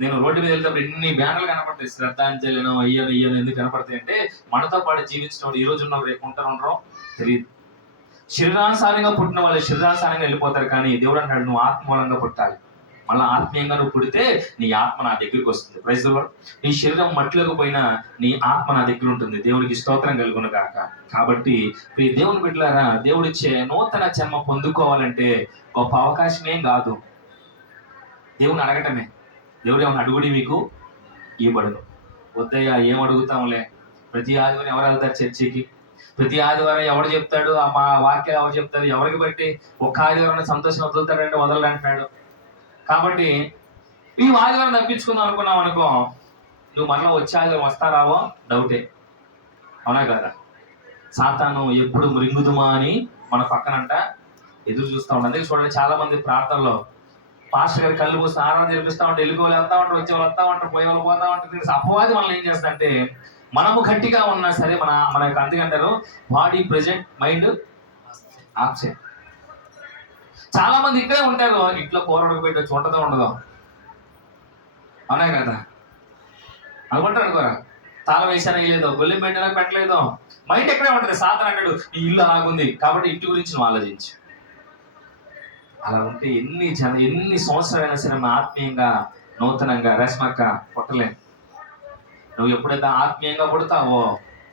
నేను రోడ్డు మీద వెళ్తే ఎన్ని బ్యానర్లు కనపడతాయి, శ్రద్ధాంజలిను అయ్యను ఎందుకు కనపడతాయి అంటే మనతో పాటు జీవించడం ఈ రోజు ఉన్న రేపు ఉంటారో తెలియదు. శరీరానుసారంగా పుట్టిన వాళ్ళు శరీరానుసారంగా వెళ్ళిపోతారు, కానీ దేవుడు అంటాడు నువ్వు ఆత్మూలంగా పుట్టాలి. మళ్ళీ ఆత్మీయంగా నువ్వు పుడితే నీ ఆత్మ నా దగ్గరికి వస్తుంది. Praise the lord. నీ శరీరం మట్టిలోకి పోయినా నీ ఆత్మ నా దగ్గర ఉంటుంది. దేవునికి స్తోత్రం కలుగును గాక. కాబట్టి ఈ దేవుని బిడ్డలారా, దేవుడిచ్చే నూతన జన్మ పొందుకోవాలంటే గొప్ప అవకాశమేం కాదు, దేవుని అడగటమే. దేవుడు ఏమన్నా అడుగుడి మీకు ఇవ్వబడును. వద్దయ్యా ఏం అడుగుతాంలే, ప్రతి ఆదివారం ఎవరు వెళ్తారు చర్చికి, ప్రతి ఆదివారం ఎవడు చెప్తాడు మా వాక్యాలు ఎవరు చెప్తారు, ఎవరికి బట్టి ఒక్క ఆదివారం సంతోషం వదులుతాడంటే వదలడు అంటున్నాడు. కాబట్టి ఈ ఆదివారం తప్పించుకుందాం అనుకున్నాం అనుకో, నువ్వు మరలా వచ్చే ఆదివారం వస్తారావో డౌటే. అవునా కదా? సాతాను ఎప్పుడు మృంగుదుమా అని మన పక్కనంట ఎదురు చూస్తూ ఉంటాం. అందుకే చూడండి, చాలా మంది ప్రార్థనలో పాస్టర్ గారి కళ్ళు పోసి ఆరాధన జరిపిస్తా ఉంటే వెళ్ళిపోవాలి వెళ్తా ఉంటారు, వచ్చే వాళ్ళు వస్తా ఉంటారు, పోయే వాళ్ళు పోతా ఉంటారు. అపవాది మనల్ని ఏం చేస్తాడంటే మనము గట్టిగా ఉన్నా సరే మన యొక్క అందుకంటారు బాడీ ప్రెజెంట్ మైండ్ ఆబ్సెంట్. చాలా మంది ఇక్కడే ఉంటారు, ఇంట్లో కూర ఉడకబెట్టి ఉంటుందో ఉండదో. అవునా కదా? అనుకుంటారు అనుకోరా, తాళం వేసానా వేయలేదో, గొల్లెం పెట్టినా పెట్టలేదో, మైండ్ ఎక్కడే ఉంటుంది. సాతాను అంటాడు ఈ ఇల్లు అలాగుంది కాబట్టి ఇంటి గురించి నువ్వు ఆలోచించు. అలా ఉంటే ఎన్ని సంవత్సరాలైనా సరే మన ఆత్మీయంగా నూతనంగా రేష్మక్క పుట్టలేము. నువ్వు ఎప్పుడైతే ఆత్మీయంగా పుడతావో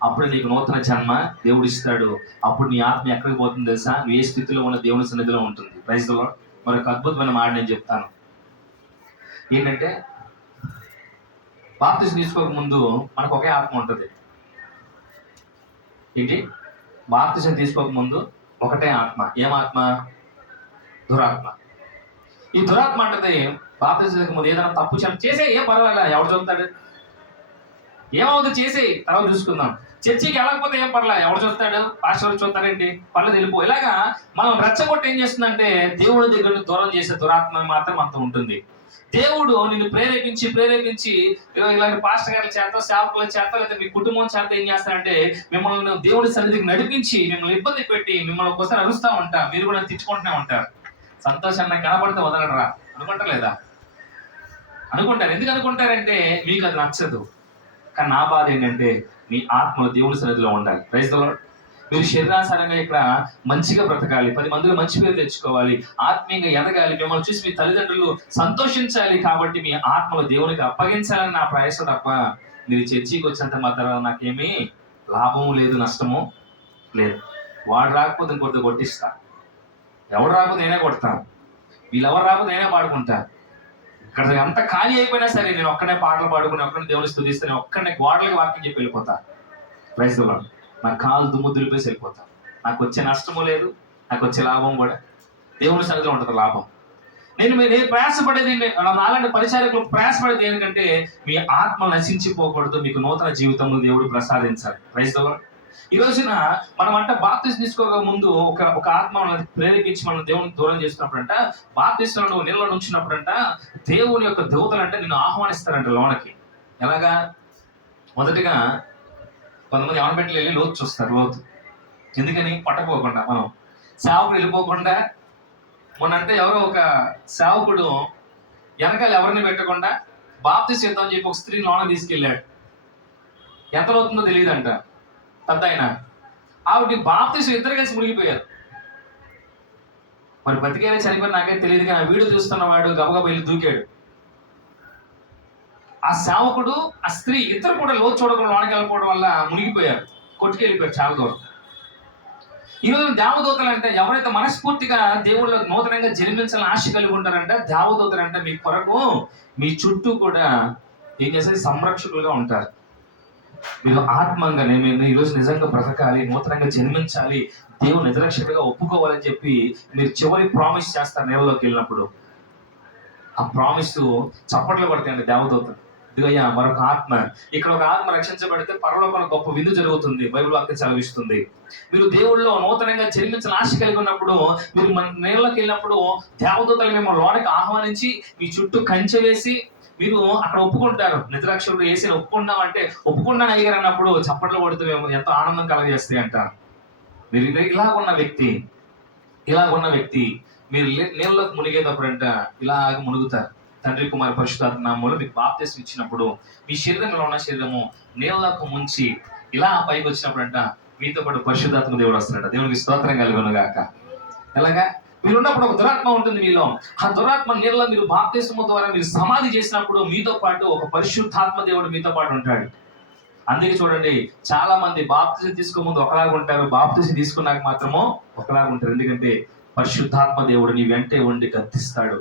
అప్పుడు నీకు నూతన జన్మ దేవుడు ఇస్తాడు. అప్పుడు నీ ఆత్మ ఎక్కడికి పోతుంది తెలుసా? నువ్వు ఏ స్థితిలో ఉన్న దేవుని సన్నిధిలో ఉంటుంది. Praise the lord. మరొక అద్భుతమైన మాట నేను చెప్తాను. ఏంటంటే బాప్తిసం తీసుకోక ముందు మనకు ఒకే ఆత్మ ఉంటుంది. ఏంటి? బాప్తిసం తీసుకోక ముందు ఒకటే ఆత్మ. ఏం ఆత్మ? దురాత్మ. ఈ దురాత్మ అంటే బాప్తిసం ముందు ఏదైనా తప్పు చేసే ఏం పర్వాలేదు, ఎవడు చూస్తాడు, ఏమవుతుంది చేసే తర్వాత చూసుకుందాం. చర్చికి వెళ్ళకపోతే ఏం పర్లే, ఎవడు చూస్తాడు, పాస్టర్ చూస్తారేంటి, పర్లేదు వెళ్ళిపో. ఇలాగా మనం రెచ్చగొట్టి ఏం చేస్తుందంటే దేవుడి దగ్గర దూరం చేసే దురాత్మ మాత్రం అంత ఉంటుంది. దేవుడు నిన్ను ప్రేరేపించి ఇలాంటి పాస్టర్ గారి చేత, సేవకుల చేత, లేదా మీ కుటుంబం చేత ఏం చేస్తారంటే మిమ్మల్ని దేవుడి సన్నిధికి నడిపించి మిమ్మల్ని ఇబ్బంది పెట్టి మిమ్మల్ని ఒకసారి అరుస్తూ ఉంటా, మీరు కూడా తిట్టుకుంటూనే ఉంటారు. సంతోషాన్ని కనబడితే వదలడరా అనుకుంటలేదా? అనుకుంటారు. ఎందుకు అనుకుంటారంటే మీకు అది నచ్చదు. కానీ నా బాధ ఏంటంటే మీ ఆత్మలు దేవుని సన్నిధిలో ఉండాలి. Praise the lord. మీరు శరీరానుసారంగా ఇక్కడ మంచిగా బ్రతకాలి, 10 మందిలో మంచి పేరు తెచ్చుకోవాలి, ఆత్మీయంగా ఎదగాలి, మిమ్మల్ని చూసి మీ తల్లిదండ్రులు సంతోషించాలి. కాబట్టి మీ ఆత్మలు దేవునికి అప్పగించాలని నా ప్రయాస తప్ప మీరు చర్చికి వచ్చినంత మాత్రం నాకేమీ లాభము లేదు, నష్టము లేదు. వాడు రాకపోతే ఇంకొద్ది కొట్టిస్తా, ఎవడు రాకపోతే నేనే కొడతాను, వీళ్ళెవరు రాకపోతే నేనే పాడుకుంటా. ఇక్కడ అంత ఖాళీ అయిపోయినా సరే నేను ఒక్కనే పాటలు పాడుకుని, ఒక్కనే దేవుని స్తుతిస్తే, ఒక్కనే గోడలకి వాక్యం చెప్పి వెళ్ళిపోతా. Praise the lord. నా కాలు దుమ్ము దులిపేసి వెళ్ళిపోతా. నాకు వచ్చే నష్టము లేదు, నాకు వచ్చే లాభం కూడా దేవుని సన్నిధిలో ఉంటుంది లాభం. నేను ప్రయాసపడేది, అలాంటి పరిచారకులు ప్రయాసపడేది ఏంటంటే మీ ఆత్మ నశించిపోకూడదు, మీకు నూతన జీవితం దేవుడు ప్రసాదించాలి. Praise the lord. ఈ రోజున మనం అంటే బాప్తిసం తీసుకోక ముందు ఒక ఆత్మ మనల్ని ప్రేరేపించి మనం దేవునికి దూరం చేస్తున్నప్పుడంట, బాప్తిసంలో నువ్వు నీళ్ళలో నుంచినప్పుడంట దేవుని యొక్క దూతలంటే నిన్ను ఆహ్వానిస్తారంట లోనకి. ఎలాగా? మొదటిగా కొంతమంది ఎవరిపెట్టి వెళ్ళి లోతు చూస్తారు. లోతు ఎందుకని? పట్టపోకుండా, మనం సేవకుడు వెళ్ళిపోకుండా. మొన్నంటే ఎవరో ఒక సేవకుడు వెనకాల ఎవరిని పెట్టకుండా బాప్తిసం ఇద్దామని చెప్పి ఒక స్త్రీని లోన తీసుకెళ్ళాడు. ఎంత లోతుందో తెలియదంట. పెద్ద ఆయన ఆవిడ బాప్తిసం ఇద్దరు కలిసి మునిగిపోయారు. మరి బతికేదే చనిపోయి నాకైతే తెలియదు, కానీ ఆ వీడియో చూస్తున్నవాడు గబగబా వెళ్ళి దూకాడు. ఆ సేవకుడు ఆ స్త్రీ ఇద్దరు కూడా లోతు చూడకుండా లోనికి వెళ్ళిపోవడం వల్ల మునిగిపోయారు, కొట్టుకెళ్ళిపోయారు చాలా దూరం. ఈరోజు దేవదూతలు అంటే ఎవరైతే మనస్ఫూర్తిగా దేవుళ్ళు నూతనంగా జన్మించాలని ఆశ కలిగి ఉంటారంటే దేవదూతలు అంటే మీ కొరకు మీ చుట్టూ కూడా ఏం చేసేది సంరక్షకులుగా ఉంటారు. మీరు ఆత్మంగానే మేము ఈరోజు నిజంగా బ్రతకాలి, నూతనంగా జన్మించాలి, దేవుని నిజరక్షకుడిగా ఒప్పుకోవాలని చెప్పి మీరు చివరి ప్రామిస్ చేస్తారు. నేలలోకి వెళ్ళినప్పుడు ఆ ప్రామిస్ చప్పట్లు పడతాయండి దేవదూతలు. ఇదిగయ్యా మరొక ఆత్మ, ఇక్కడ ఒక ఆత్మ రక్షించబడితే పరలోకంలో గొప్ప విందు జరుగుతుంది, బైబిల్ వాక్యం సెలవిస్తుంది. మీరు దేవుళ్ళలో నూతనంగా జన్మించిన ఆశ కలిగి ఉన్నప్పుడు, మీరు మన నేలలోకి వెళ్ళినప్పుడు దేవదూతలు మేము లోనికి ఆహ్వానించి మీ చుట్టూ కంచె వేసి మీరు అక్కడ ఒప్పుకుంటారు. నిజరక్షకుడు వేసి ఒప్పుకున్నాం అంటే ఒప్పుకున్నాను అయ్యారు అన్నప్పుడు చప్పట్లు కొడుతూ మేము ఎంతో ఆనందం కలగజేస్తాయి అంటారు. మీరు ఇలాగున్న వ్యక్తి మీరు నీళ్ళలోకి మునిగేటప్పుడంట ఇలాగ మునుగుతారు. తండ్రి కుమార పరిశుద్ధాత్మ నామములో మీకు బాప్తిసం ఇచ్చినప్పుడు మీ శరీరంలో ఉన్న శరీరము నీళ్ళకు ముంచి ఇలా పైకి వచ్చినప్పుడంట మీతో పాటు పరిశుద్ధాత్మ దేవుడు వస్తున్నాడు. దేవునికి స్తోత్రం కలుగును గాక. ఎలాగా? మీరు ఉన్నప్పుడు ఒక దురాత్మ ఉంటుంది మీలో. ఆ దురాత్మ నీళ్ళలో మీరు బాప్తిసము ద్వారా మీరు సమాధి చేసినప్పుడు మీతో పాటు ఒక పరిశుద్ధాత్మ దేవుడు మీతో పాటు ఉంటాడు. అందుకే చూడండి, చాలా మంది బాప్తిసం తీసుకో ముందు ఒకలాగా ఉంటారు, బాప్తిసం తీసుకున్నాక మాత్రమో ఒకలాగా ఉంటారు. ఎందుకంటే పరిశుద్ధాత్మ దేవుడు నీ వెంటే ఉండి గద్దిస్తాడు.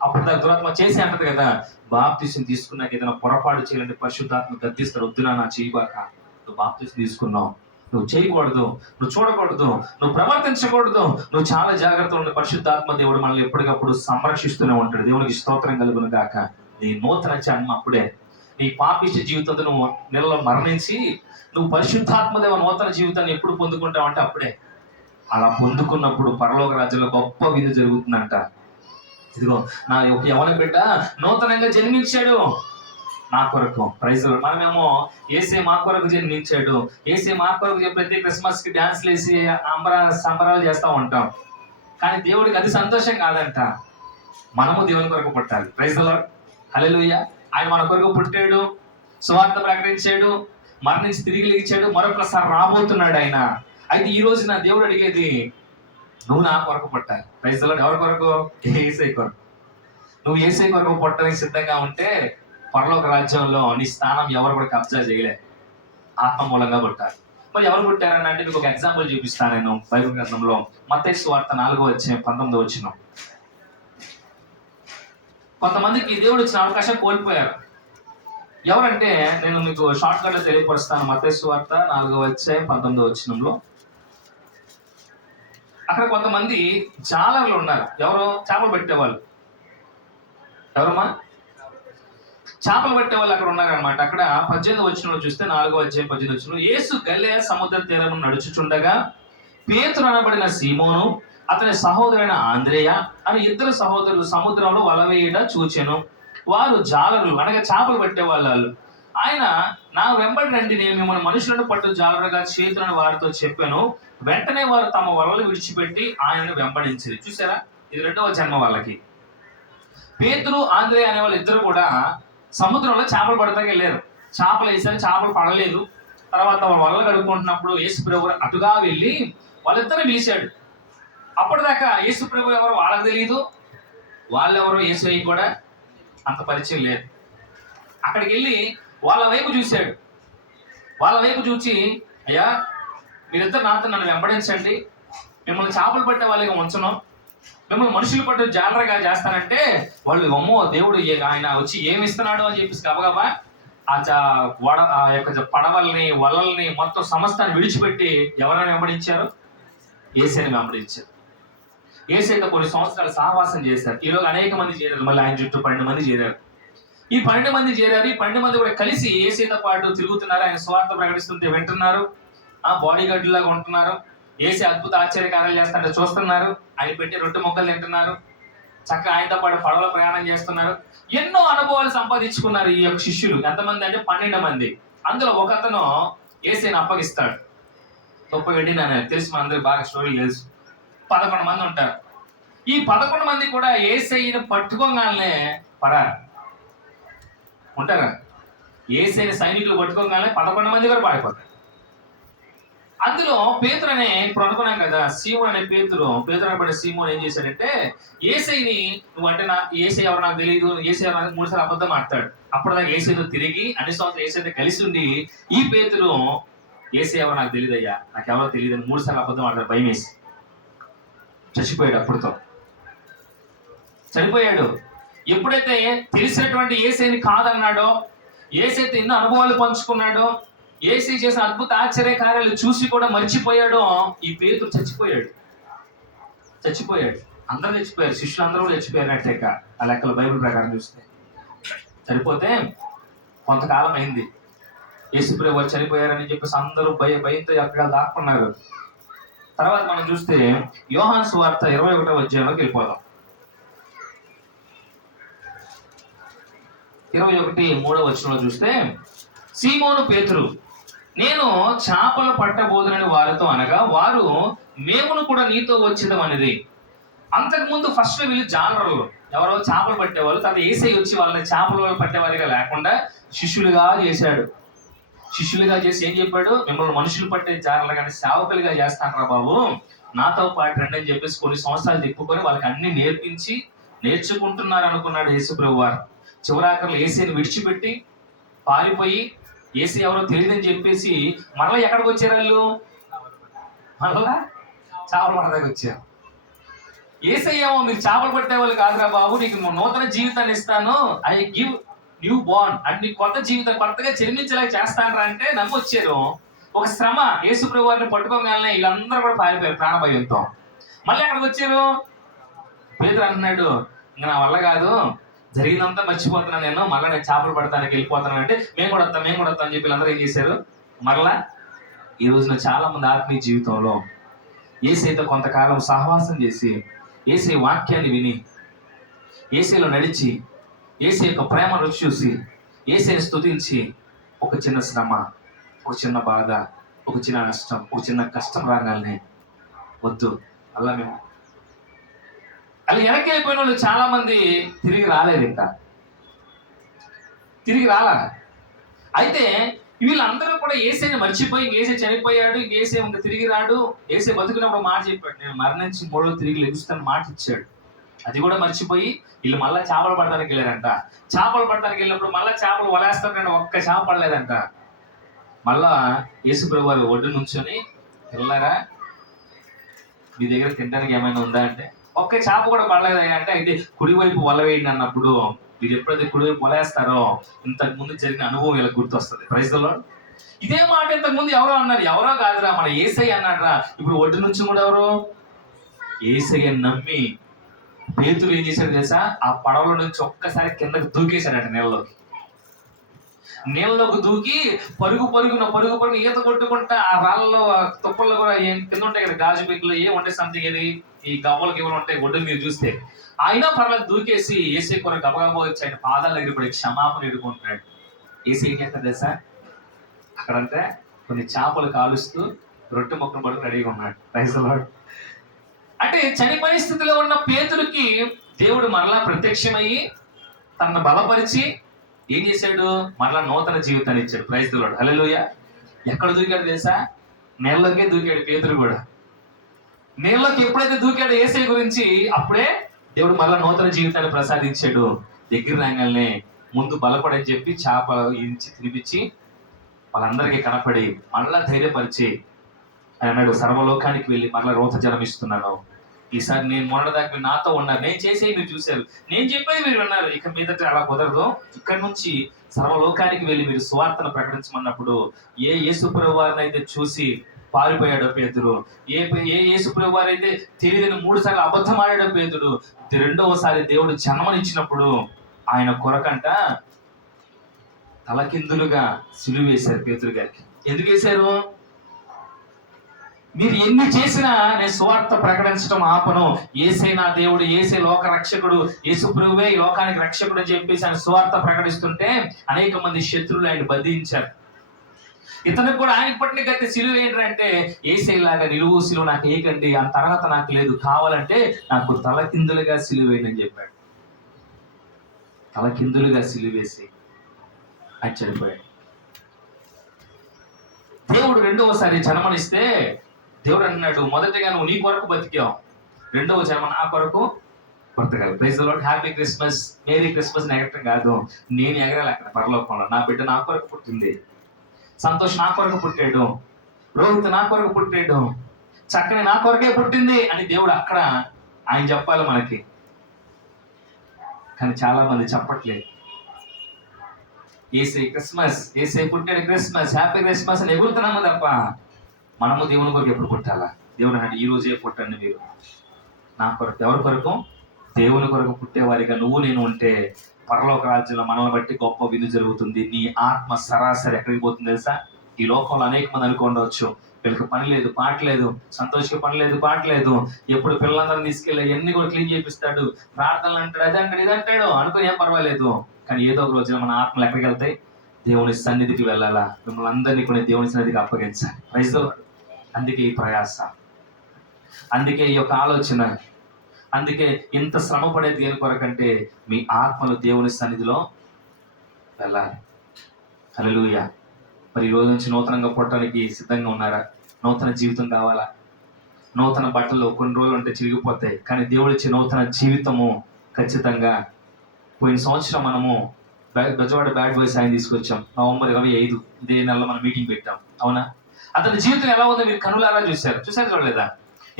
అప్పుడు దాని దురాత్మ చేసి అంటది కదా, బాప్తిసం తీసుకున్నాక ఏదైనా పొరపాటు చేయాలంటే పరిశుద్ధాత్మ గద్దిస్తాడు. వద్దునా నా చేయబాక, నువ్వు బాప్తిసం తీసుకున్నావు, నువ్వు చేయకూడదు, నువ్వు చూడకూడదు, నువ్వు ప్రవర్తించకూడదు, నువ్వు చాలా జాగ్రత్తగా ఉండే. పరిశుద్ధాత్మ దేవుడు మనల్ని ఎప్పటికప్పుడు సంరక్షిస్తూనే ఉంటాడు. దేవునికి స్తోత్రం కలుగును గాక. నీ నూతన జన్మ అప్పుడే. నీ పాపిష్ట జీవితంతో నువ్వు నెలలో మరణించి నువ్వు పరిశుద్ధాత్మ దేవ నూతన జీవితాన్ని ఎప్పుడు పొందుకుంటావు అంటే అప్పుడే. అలా పొందుకున్నప్పుడు పరలోక రాజ్యంలో గొప్ప విధి జరుగుతుందంట. ఇదిగో నా ఒక యవన బిడ్డ నూతనంగా జన్మించాడు నా కొరకు. ప్రైజ్. మనమేమో ఏసే మా కొరకు జన్మించాడు, ఏసే మా కొరకు ప్రతి క్రిస్మస్ కి డాన్స్లు వేసి సంబరాలు చేస్తూ ఉంటాం. కానీ దేవుడికి అది సంతోషం కాదంట. మనము దేవుని కొరకు పుట్టాలి. Praise the lord. హల్లెలూయా. ఆయన మన కొరకు పుట్టాడు, సువార్త ప్రకటించాడు, మరణించి తిరిగి లేచాడు, మరొకసారి రాబోతున్నాడు ఆయన. అయితే ఈ రోజు నా దేవుడు అడిగేది, నువ్వు నా కొరకు పుట్టాలి. Praise the lord. ఎవరి కొరకు? యేసయ్య కొరకు. నువ్వు యేసయ్య కొరకు పుట్టడానికి సిద్ధంగా ఉంటే పరలోక రాజ్యంలో నీ స్థానం ఎవరు కూడా కబ్జా చేయలే. ఆత్మ మూలంగా పుట్టాలి. మరి ఎవరు పుట్టారని అంటే మీకు ఒక ఎగ్జాంపుల్ చూపిస్తాను నేను బైబిల్ గ్రంథంలో. మత్తయి సువార్త 4:19. కొంతమందికి దేవుడు ఇచ్చిన అవకాశం కోల్పోయారు. ఎవరంటే నేను మీకు షార్ట్ కట్ లో తెలియపరుస్తాను. మత్తయి సువార్త 4:19. అక్కడ కొంతమంది జాలర్లు ఉన్నారు. ఎవరో చేపలు పెట్టేవాళ్ళు. ఎవరమ్మా? చేపలు పట్టే వాళ్ళు అక్కడ ఉన్నారనమాట. అక్కడ 18 చూస్తే 4:18 యేసు గలిలయ సముద్ర తీరమున నడుచుచుండగా పేతురు అనబడిన సీమోను అతని సహోదరుడైన ఆంద్రేయ అని 2 సహోదరులు సముద్రంలో వలవేయుట చూచెను. వారు జాలరులు అనగా చేపలు పట్టే వాళ్ళు. ఆయన నా వెంబడి రండి, నేను మిమ్మల్ని మనుషులను పట్టు జాలరుగా చేతులను వారితో చెప్పాను. వెంటనే వారు తమ వలలు విడిచిపెట్టి ఆయనను వెంబడించారు. చూసారా? ఇది రెండవ జన్మ వాళ్ళకి. పేతురు ఆంద్రేయ అనే వాళ్ళు ఇద్దరు కూడా సముద్రంలో చేపలు పడతాకి వెళ్ళారు. చేపలు వేసారు, చేపలు పడలేదు. తర్వాత వల్ల కడుక్కుంటున్నప్పుడు యేసు ప్రభు అటుగా వెళ్ళి వాళ్ళిద్దరిని పిలిచాడు. అప్పటిదాకా యేసు ప్రభు ఎవరు వాళ్ళకి తెలియదు, వాళ్ళెవరో యేసు కూడా అంత పరిచయం లేదు. అక్కడికి వెళ్ళి వాళ్ళ వైపు చూశాడు. వాళ్ళ వైపు చూసి, అయ్యా మీరిద్దరు నాతో నన్ను వెంబడించండి, మిమ్మల్ని చేపలు పట్టే వాళ్ళగా ఉంచను, మిమ్మల్ని మనుషులు పట్టే జాలరగా చేస్తానంటే వాళ్ళు అమ్మో దేవుడు ఆయన వచ్చి ఏమి ఇస్తున్నాడు అని చెప్పేసి గబగబా ఆ యొక్క పడవల్ని వలల్ని మొత్తం సమస్తాన్ని విడిచిపెట్టి ఎవరైనా వెంబడించారు? యేసయ్యని వెంబడించారు. యేసయ్యతో కొన్ని సంవత్సరాలు సహవాసం చేశారు. ఈలోగా అనేక మంది చేరారు. మళ్ళీ ఆయన చుట్టూ 12 మంది చేరారు. ఈ 12 మంది చేరారు. ఈ 12 మంది కూడా కలిసి యేసయ్యతో పాటు తిరుగుతున్నారు. ఆయన స్వార్థ ప్రకటిస్తుంటే వింటున్నారు, బాడీ గార్డ్ లాగా ఉంటున్నారు. యేసయ్య అద్భుత ఆశ్చర్యకార్యాలు చేస్తుంటే చూస్తున్నారు. ఆయన పెట్టి రొట్టె ముక్కలు తింటున్నారు. చక్కగా ఆయనతో పాటు పడవలో ప్రయాణం చేస్తున్నారు. ఎన్నో అనుభవాలు సంపాదించుకున్నారు ఈ యొక్క శిష్యులు. ఎంతమంది అంటే 12 మంది. అందులో ఒకతను యేసయ్యని అప్పగిస్తాడు. గొప్ప వెళ్ళిన తెలుసు, మనందరికి బాగా స్టోరీ తెలుసు. 11 మంది ఉంటారు. ఈ 11 మంది కూడా యేసయ్యని పట్టుకోగానే పడారు ఉంటారా? యేసయ్యని సైనికులు పట్టుకోగానే 11 మంది కూడా పారిపోతారు. అందులో పేతురు అనే, ఇప్పుడు అనుకున్నాం కదా, సీమోన్ అనే పేతురు అనబడే సీమోన్ ఏం చేశాడంటే యేసయ్యని నువ్వు అంటే యేసయ్య ఎవరు నాకు తెలియదు, యేసయ్య నాకు 3 సార్లు అబద్ధం ఆడతాడు. అప్పటిదాకా యేసయ్యతో తిరిగి అన్ని సంవత్సరాలు యేసయ్యతో కలిసి ఉండి ఈ పేతురు యేసయ్య ఎవరు నాకు తెలియదు అయ్యా, నాకు ఎవరో తెలియదు అని 3 సార్లు అబద్ధం ఆడతాడు. భయం వేసి చచ్చిపోయాడు. అప్పుడుతో చనిపోయాడు. ఎప్పుడైతే తెలిసినటువంటి యేసయ్యని కాదన్నాడో, యేసయ్యతో ఎన్నో అనుభవాలు పంచుకున్నాడో, యేసయ్య చేసిన అద్భుత ఆశ్చర్య కార్యాలు చూసి కూడా మర్చిపోయాడో, ఈ పేతురు చచ్చిపోయాడు. అందరూ చచ్చిపోయారు. శిష్యులు అందరూ చచ్చిపోయారట్టే ఆ లెక్కలు బైబిల్ ప్రకారం చూస్తే. చనిపోతే కొంతకాలం అయింది. యేసు ప్రభువు చనిపోయారని చెప్పేసి అందరూ భయంతో అక్కడ దాక్కున్నారు. తర్వాత మనం చూస్తే యోహాను సువార్త 21వ అధ్యాయంలోకి వెళ్ళిపోదాం. 21:3 వచనంలో చూస్తే, సీమోను పేతురు నేను చేపలు పట్టబోదునని వారితో అనగా వారు మేమును కూడా నీతో వచ్చేదాం అనేది. అంతకుముందు ఫస్ట్ వీళ్ళు జాలరులు, ఎవరో చేపలు పట్టేవాళ్ళు. తర్వాత యేసయ్య వచ్చి వాళ్ళని చేపలు పట్టేవారిగా లేకుండా శిష్యులుగా చేశాడు. శిష్యులుగా చేసి ఏం చెప్పాడు? మిమ్మల్ని మనుషులు పట్టే జాలరులు కానీ సేవకులుగా చేస్తానరా బాబు, నాతో పాటు రండి అని చెప్పేసి కొన్ని సంవత్సరాలు తిప్పుకొని వాళ్ళకి అన్ని నేర్చుకుంటున్నారు అనుకున్నాడు యేసు ప్రభు వారు. చివరాఖరులు యేసయ్యని విడిచిపెట్టి పారిపోయి యేసయ్య ఎవరో తెలియదని చెప్పేసి మరలా ఎక్కడికి వచ్చారు వాళ్ళు? మరలా చేపలు పట్టడానికి వచ్చారు. యేసయ్య ఏమో మీరు చేపలు పట్టే వాళ్ళు కాదురా బాబు, నీకు నూతన జీవితాన్ని ఇస్తాను, I give new born and నీకు కొత్త జీవితం కొత్తగా జన్మించేలా చేస్తానరా అంటే నమ్మొచ్చారు. ఒక శ్రమ యేసు ప్రభు వారిని పట్టుకోగానే వీళ్ళందరూ కూడా పారిపోయారు ప్రాణభయంతో. మళ్ళీ ఎక్కడికి వచ్చారు? పేతురు అంటున్నాడు, ఇంకా నా వల్ల కాదు, జరిగినంతా మర్చిపోతున్నాను నేను, మళ్ళీ నేను చేపలు పడతానికి వెళ్ళిపోతున్నాను అంటే మేము కూడా వస్తాం అని చెప్పి వీళ్ళందరూ ఏం చేశారు? మరలా ఈ రోజున చాలా మంది ఆత్మీయ జీవితంలో యేసయ్యతో కొంతకాలం సహవాసం చేసి యేసయ్య వాక్యాన్ని విని యేసయ్యలో నడిచి యేసయ్య యొక్క ప్రేమ రుచి చూసి యేసయ్యని స్తుతించి ఒక చిన్న శ్రమ, ఒక చిన్న బాధ, ఒక చిన్న నష్టం, ఒక చిన్న కష్టం రాగానే వద్దు అలా మేము అలా వెనక్కి వెళ్ళిపోయిన వాళ్ళు చాలా మంది తిరిగి రాలేదు. ఇంకా తిరిగి రాలా. అయితే వీళ్ళందరూ కూడా యేసయ్యని మర్చిపోయి యేసయ్య చనిపోయాడు, యేసయ్య ఇంకా తిరిగి రాడు, యేసయ్య బతుకున్నప్పుడు మాట చెప్పాడు, నేను మరణించి 3వ తిరిగి లెగుస్తాను మాట ఇచ్చాడు. అది కూడా మర్చిపోయి వీళ్ళు మళ్ళీ చేపలు పడడానికి వెళ్ళారంట. చేపలు పడడానికి వెళ్ళినప్పుడు మళ్ళీ చేపలు వలేస్తారంటే ఒక్క చేప పడలేదంట. మళ్ళా యేసు ప్రభు వారు ఒడ్డు నుంచొని, వెళ్ళారా మీ దగ్గర తినడానికి ఏమైనా ఉందా అంటే, ఒక్క చేప కూడా పడలేదయ్యా అంటే, అయితే కుడివైపు వల వేయండి అన్నప్పుడు మీరు ఎప్పుడైతే కుడివైపు వలేస్తారో ఇంతకు ముందు జరిగిన అనుభవం ఇలా గుర్తొస్తుంది. Praise the lord. ఇదే మాట ఇంతకు ముందు ఎవరో అన్నారు, ఎవరో కాదురా మన యేసయ్య అన్నాడురా. ఇప్పుడు ఒడ్డు నుంచి కూడా ఎవరు? యేసయ్య నమ్మి పేతురు ఏం చేశాడు తెలుసా? ఆ పడవలో నుంచి ఒక్కసారి కిందకి దూకేశాడంట నీళ్ళలోకి దూకి పరుగు ఈత కొట్టుకుంటా ఆ రాళ్ళలో తుప్పల్లో కూడా కింద ఉంటాయి కదా గాజు పెగ్గులు ఏ ఉంటాయి సంథింగ్, ఏది ఈ గవ్వలకి ఏమైనా ఉంటాయి ఒడ్డు మీరు చూస్తే, అయినా పర్లేదు దూకేసి యేసయ్య కొర గబగబా వచ్చి ఆయన పాదాల దగ్గర పడి క్షమాపణ ఎదుర్కొంటున్నాడు. యేసయ్య ఏం చేస్తాడు తెలుసా? అక్కడంతా కొన్ని చేపలు కాలుస్తూ రొట్టె మొక్కలు పడుకు రెడీగా ఉన్నాడు. Praise the lord. అంటే చనిపోయే స్థితిలో ఉన్న పేతురుకి దేవుడు మరలా ప్రత్యక్షమయ్యి తనను బలపరిచి ఏం చేశాడు? మరలా నూతన జీవితాన్ని ఇచ్చాడు. ప్రైజ్ ది లార్డ్, హల్లెలూయా. ఎక్కడ దూకాడు తెలుసా? నీళ్ళలోకే దూకాడు పేతురు కూడా. నీళ్ళకి ఎప్పుడైతే దూకాడో యేసయ్య గురించి, అప్పుడే దేవుడు మరలా నూతన జీవితాన్ని ప్రసాదించాడు. దగ్గర రాగానే ముందు బలపడని చెప్పి చేప ఇచ్చి తినిపించి వాళ్ళందరికీ కనపడి మళ్ళా ధైర్యపరిచి ఆయన అన్నాడు, సర్వలోకానికి వెళ్ళి మరలా నూతన జనం ఇస్తున్నాను. ఈసారి నేను మొన్నటిదాకా మీరు నాతో ఉన్నారు, నేను చేసేవి మీరు చూశారు, నేను చెప్పేది మీరు విన్నారు, ఇక మీదట అలా కుదరదు. ఇక్కడ నుంచి సర్వలోకానికి వెళ్ళి మీరు సువార్తను ప్రకటించమన్నప్పుడు ఏ యేసుప్రభు వారిని అయితే చూసి పారిపోయాడో పేతురు, ఏ యేసుప్రభు వారు అయితే తెలియదని 3 సార్లు అబద్ధం ఆడాడో పేతుడు, రెండవసారి దేవుడు జన్మనిచ్చినప్పుడు ఆయన కొరకంట తలకిందులుగా సిలువ వేశారు పేతురు గారికి. ఎందుకు వేశారు? మీరు ఎన్ని చేసినా నేను సువార్త ప్రకటించడం ఆపను, యేసే నా దేవుడు, యేసే లోక రక్షకుడు, యేసు ప్రభువే ఈ లోకానికి రక్షకుడు అని చెప్పేసి ఆయన సువార్త ప్రకటిస్తుంటే అనేక మంది శత్రువులు ఆయన బంధించారు. ఇతనికి కూడా ఆయనకు పట్టిన గట్టి సిలువ ఏంటంటే, యేసేలాగా నిలువు సిలువ నాకు ఏకండి, ఆ తర్వాత నాకు లేదు, కావాలంటే నాకు తలకిందులుగా సిలువ వేయండి అని చెప్పాడు. తలకిందులుగా సిలువ వేసి ఆయన చనిపోయాడు. దేవుడు రెండవసారి జన్మనిస్తే దేవుడు అన్నాడు, మొదటిగా నువ్వు నీ కొరకు బతికావు, రెండవ జన్మ నా కొరకు బ్రతకాలి. Praise the lord, happy Christmas, merry Christmas ఎగరటం కాదు, నేను ఎగరాలి అక్కడ పరలోకంలో. నా బిడ్డ నా కొరకు పుట్టింది, సంతోష్ నా కొరకు పుట్టాడు, రోహిత్ నా కొరకు పుట్టాడు, చక్కని నా కొరకే పుట్టింది అని దేవుడు అక్కడ ఆయన చెప్పాలి మనకి. కానీ చాలా మంది చెప్పట్లేదు. ఏసే క్రిస్మస్, ఏసే పుట్టాడు క్రిస్మస్, హ్యాపీ క్రిస్మస్ అని ఎగురుతున్నాము తప్ప మనము దేవుని కొరకు ఎప్పుడు పుట్టాలా? దేవుడు అంటే ఈ రోజే పుట్టండి మీరు నా కొరకు. ఎవరి కొరకు? దేవుని కొరకు పుట్టేవారిగా నువ్వు నేను ఉంటే పరలోక రాజ్యంలో మనల్ని బట్టి గొప్ప విధి జరుగుతుంది. నీ ఆత్మ సరాసరి ఎక్కడికి పోతుంది తెలుసా? ఈ లోకంలో అనేక మంది అనుకోండవచ్చు, వీళ్ళకి పని లేదు, పాట లేదు, సంతోషంగా పని లేదు, పాట లేదు, ఎప్పుడు పిల్లలందరినీ తీసుకెళ్ళి ఎన్ని కూడా క్లీన్ చేపిస్తాడు, ప్రార్థనలు అంటాడు, అది అంటాడు, ఇది అంటాడు, అనుకుని ఏం పర్వాలేదు. కానీ ఏదో ఒక రోజున మన ఆత్మలు ఎక్కడికి వెళ్తాయి? దేవుని సన్నిధికి వెళ్ళాలా? మిమ్మల్ని అందరినీ కూడా దేవుని సన్నిధికి అప్పగించాలి. Praise the lord. అందుకే ఈ ప్రయాస, అందుకే ఈ యొక్క ఆలోచన, అందుకే ఇంత శ్రమ పడేది దేని కొరకంటే మీ ఆత్మలు దేవుని సన్నిధిలో వెళ్ళాలి. హల్లెలూయా. మరి ఈ రోజు నుంచి నూతనంగా పుట్టడానికి సిద్ధంగా ఉన్నారా? నూతన జీవితం కావాలా? నూతన బట్టలు కొన్ని రోజులు ఉంటే చిరిగిపోతాయి, కానీ దేవుడు ఇచ్చే నూతన జీవితము ఖచ్చితంగా. పోయిన సంవత్సరం మనము బెజవాడ బ్యాడ్ బాయ్స్ ఆయన తీసుకొచ్చాం, నవంబర్ 25 ఇదే నెలలో మనం మీటింగ్ పెట్టాం, అవునా? అతని జీవితం ఎలా ఉందో మీరు కనులారా చూశారు చూడలేదా?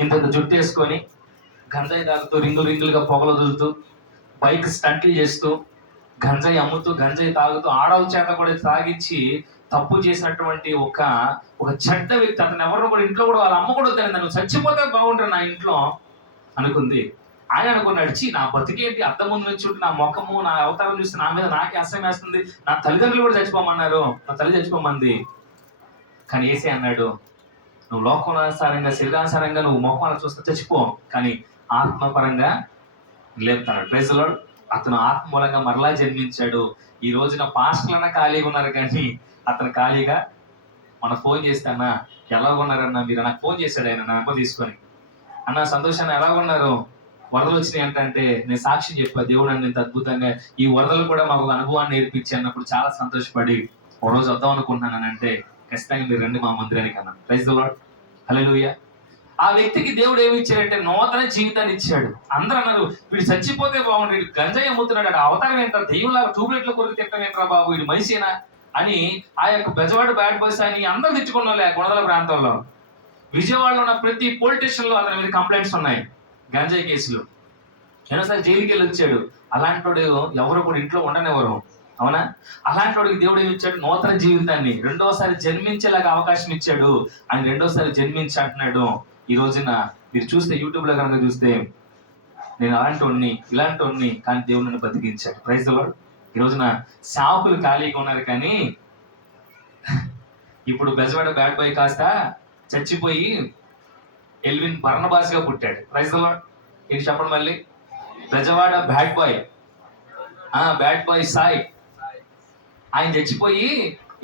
ఇంత జుట్టు వేసుకొని గంజాయి తాగుతూ రింగులుగా పొగలు వదులుతూ బైక్ స్టంట్లు చేస్తూ గంజాయి అమ్ముతూ గంజాయి తాగుతూ ఆడవాళ్ళ చేత కూడా తాగించి తప్పు చేసినటువంటి ఒక చెడ్డ వ్యక్తి. అతను ఎవరు కూడా ఇంట్లో కూడా వాళ్ళ అమ్మ కూడా వద్దని, నువ్వు చచ్చిపోతే బాగుంటారు నా ఇంట్లో అనుకుంది. ఆయన అనుకున్నాడు, నా బతికేంటి, అద్దం ముందు నుంచి నా ముఖము నా అవతారం చూస్తే నా మీద నాకే అసహ్యం వేస్తుంది, నా తల్లిదండ్రులు కూడా చచ్చిపోమన్నారు, నా తల్లి చచ్చిపోమంది. కానీ యేసే అన్నాడు, నువ్వు లోకానుసారంగా శరీరానుసారంగా నువ్వు ముఖాన్ని చూస్తే చచ్చిపో, కానీ ఆత్మపరంగా లేపుతాడు. Praise the lord. అతను ఆత్మ మూలంగా మరలా జన్మించాడు. ఈ రోజున పాస్టర్లన్నా ఖాళీగా ఉన్నారు, కానీ అతను ఖాళీగా మన ఫోన్ చేస్తే, అన్న ఎలా ఉన్నారన్నా మీరు, నాకు ఫోన్ చేశాడు ఆయన నా నెంబర్ తీసుకొని, అన్న సంతోషాన్ని ఎలా ఉన్నారు, వరదలు వచ్చినాయి అంటే నేను సాక్ష్యం చెప్పా, దేవుడు అని ఇంత అద్భుతంగా ఈ వరదలు కూడా మాకు అనుభవాన్ని నేర్పించి అన్నప్పుడు చాలా సంతోషపడి ఒక రోజు వద్దాం అనుకుంటున్నాను అంటే, ఖచ్చితంగా మీరు రండి మా మందిరానికి అన్నాను. ప్రైజ్ ది లార్డ్, హల్లెలూయా. ఆ వ్యక్తికి దేవుడు ఏమి ఇచ్చాడంటే నూతన జీవితాన్ని ఇచ్చాడు. అందరూ అన్నారు, వీడు చచ్చిపోతే బాగుండు, వీడు గంజాయి అమ్ముతున్నాడు, అవతారం ఏంటారు, దెయ్యంలాగా ట్యూబ్లెట్ల కొరకు తిట్టం ఏంట్రా బాబు, వీడు మనిషేనా అని ఆ యొక్క బెజవాడ బ్యాడ్ బాయ్స్ అని అందరూ తెచ్చుకున్న వాళ్ళే. గుణదల ప్రాంతంలో, విజయవాడలో ఉన్న ప్రతి పోలీస్ స్టేషన్ లో అతని మీద కంప్లైంట్స్ ఉన్నాయి, గంజాయి కేసులు. ఎన్నోసారి జైలుకి వెళ్ళి వచ్చాడు. అలాంటి వాడు ఎవరు కూడా ఇంట్లో ఉండనివ్వరు, అవునా? అలాంటి వాడికి దేవుడు ఏమి ఇచ్చాడు? నూతన జీవితాన్ని, రెండోసారి జన్మించేలాగా అవకాశం ఇచ్చాడు. ఆయన రెండోసారి జన్మించి అంటున్నాడు. ఈ రోజున మీరు చూస్తే యూట్యూబ్ లో కనుక చూస్తే, నేను అలాంటి వాడిని ఇలాంటి వాడిని, కానీ దేవుడు నన్ను బతికించాడు. Praise the lord. ఈ రోజున శాపులు ఖాళీగా ఉన్నారు, కానీ ఇప్పుడు బెజవాడ బ్యాడ్ బాయ్ కాస్త చచ్చిపోయి ఎల్విన్ బర్నబాస్ గా పుట్టాడు. Praise the lord. ఏంటి చెప్పండి మళ్ళీ? బెజవాడ బ్యాడ్ బాయ్ సాయి ఆయన చచ్చిపోయి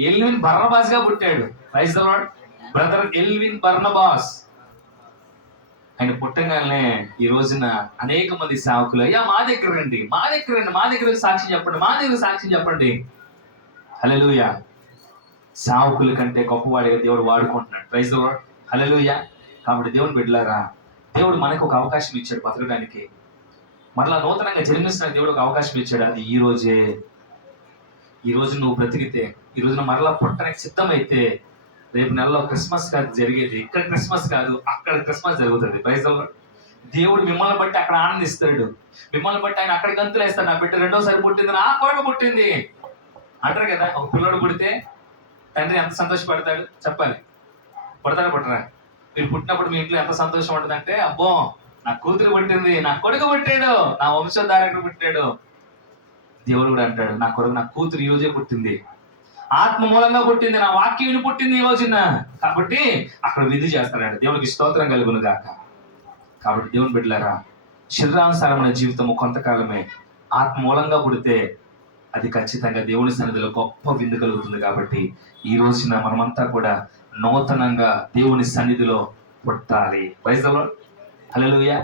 ఎల్విన్ బర్నబాస్ గా పుట్టాడు. Praise the lord. Brother Elvin Barnabas. ఆయన పుట్టంగానే ఈ రోజున అనేక మంది సేవకులు, అయ్యా మా దగ్గర రండి, మా దగ్గర రండి, మా దగ్గర సాక్ష్యం చెప్పండి, మా దగ్గర సాక్ష్యం చెప్పండి. హల్లెలూయా. సేవకుల కంటే గొప్పవాడిగా దేవుడు వాడుకుంటున్నాడు. Praise the lord. హల్లెలూయా. కాబట్టి దేవుని బిడ్డలారా, దేవుడు మనకు ఒక అవకాశం ఇచ్చాడు బతకడానికి. మరలా నూతనంగా జన్మించడానికి దేవుడు ఒక అవకాశం ఇచ్చాడు. అది ఈ రోజే. ఈ రోజు నువ్వు బ్రతికితే, ఈ రోజున మరలా పుట్టడానికి సిద్ధమైతే, రేపు నెలలో క్రిస్మస్ కాదు జరిగేది. ఇక్కడ క్రిస్మస్ కాదు, అక్కడ క్రిస్మస్ జరుగుతుంది. Praise the lord. దేవుడు మిమ్మల్ని బట్టి అక్కడ ఆనందిస్తాడు. మిమ్మల్ని బట్టి ఆయన అక్కడ గంతులు వేస్తాడు. నా బిడ్డ రెండోసారి పుట్టింది, నా కొరకు పుట్టింది అంటారు కదా. ఒక పిల్లడు పుడితే తండ్రి ఎంత సంతోషపడతాడు చెప్పాలి. పడతారా పుట్టరా? మీరు పుట్టినప్పుడు మీ ఇంట్లో ఎంత సంతోషం ఉంటుందంటే, అబ్బో నా కూతురు పుట్టింది, నా కొడుకు పుట్టాడు, నా వంశధారకుడు పుట్టాడు. దేవుడు కూడా అంటాడు, నా కొడుకు, నా కూతురు ఈ రోజే పుట్టింది, ఆత్మ మూలంగా పుట్టింది, నా వాక్యం పుట్టింది ఈ రోజున. కాబట్టి అక్కడ విధి చేస్తాడు. దేవుడికి స్తోత్రం కలుగును గాక. కాబట్టి దేవుని బిడ్డలారా, శరీరానుసారమైన జీవితము కొంతకాలమే. ఆత్మ మూలంగా పుడితే అది ఖచ్చితంగా దేవుని సన్నిధిలో గొప్ప విందు కలుగుతుంది. కాబట్టి ఈ రోజున మనమంతా కూడా నూతనంగా దేవుని సన్నిధిలో పుట్టాలి. Praise the lord. హల్లెలూయా.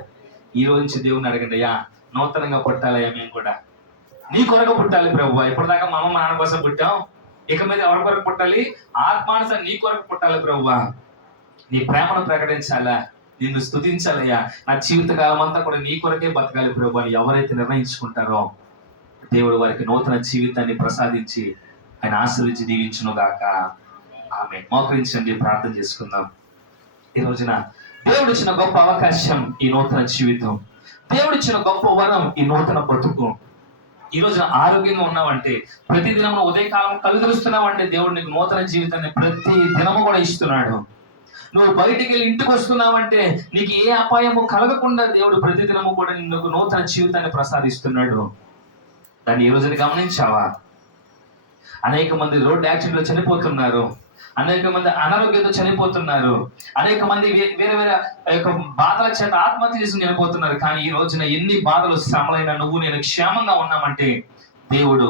ఈ రోజు నుంచి దేవుని అడగండి, అయ్యా నూతనంగా పుట్టాలయ్యా, మేము కూడా నీ కొరకు పుట్టాలి ప్రభువా. ఇప్పటిదాకా మా అమ్మ నాన్న కోసం పుట్టాం, ఇక మీద ఎవరి కొరకు పుట్టాలి? ఆత్మానుసారం నీ కొరకు పుట్టాలి ప్రభువా. నీ ప్రేమను ప్రకటించాలా, నిన్ను స్తుతించాలయ్యా, నా జీవితకాలం అంతా కూడా నీ కొరకే బతకాలి ప్రభువా అని ఎవరైతే నిర్ణయించుకుంటారో దేవుడు వారికి నూతన జీవితాన్ని ప్రసాదించి ఆయన ఆశీర్వదించి దీవించును గాక. ఆమేన్. మోకరించండి, ప్రార్థన చేసుకుందాం. ఈ రోజున దేవుడు ఇచ్చిన గొప్ప అవకాశం ఈ నూతన జీవితం, దేవుడు ఇచ్చిన గొప్ప వరం ఈ నూతన బ్రతుకు. ఈ రోజున ఆరోగ్యంగా ఉన్నావంటే, ప్రతి దినము ఉదయకాలం కళ్ళు తెరుస్తున్నావంటే దేవుడు నీకు నూతన జీవితాన్ని ప్రతి దినము కూడా ఇస్తున్నాడు. నువ్వు బయటికి వెళ్ళి ఇంటికి వస్తున్నావంటే నీకు ఏ అపాయము కలగకుండా దేవుడు ప్రతి దినము కూడా నీకు నూతన జీవితాన్ని ప్రసాదిస్తున్నాడు. దాన్ని ఈ రోజున గమనించావా? అనేక మంది రోడ్డు యాక్సిడెంట్లో చనిపోతున్నారు, అనేక మంది అనారోగ్యంతో చనిపోతున్నారు, అనేక మంది వేరే వేరే యొక్క బాధల చేత ఆత్మహత్య చేసుకుని చనిపోతున్నారు. కానీ ఈ రోజున ఎన్ని బాధలు శ్రమలైనా నువ్వు నేను క్షేమంగా ఉన్నామంటే దేవుడు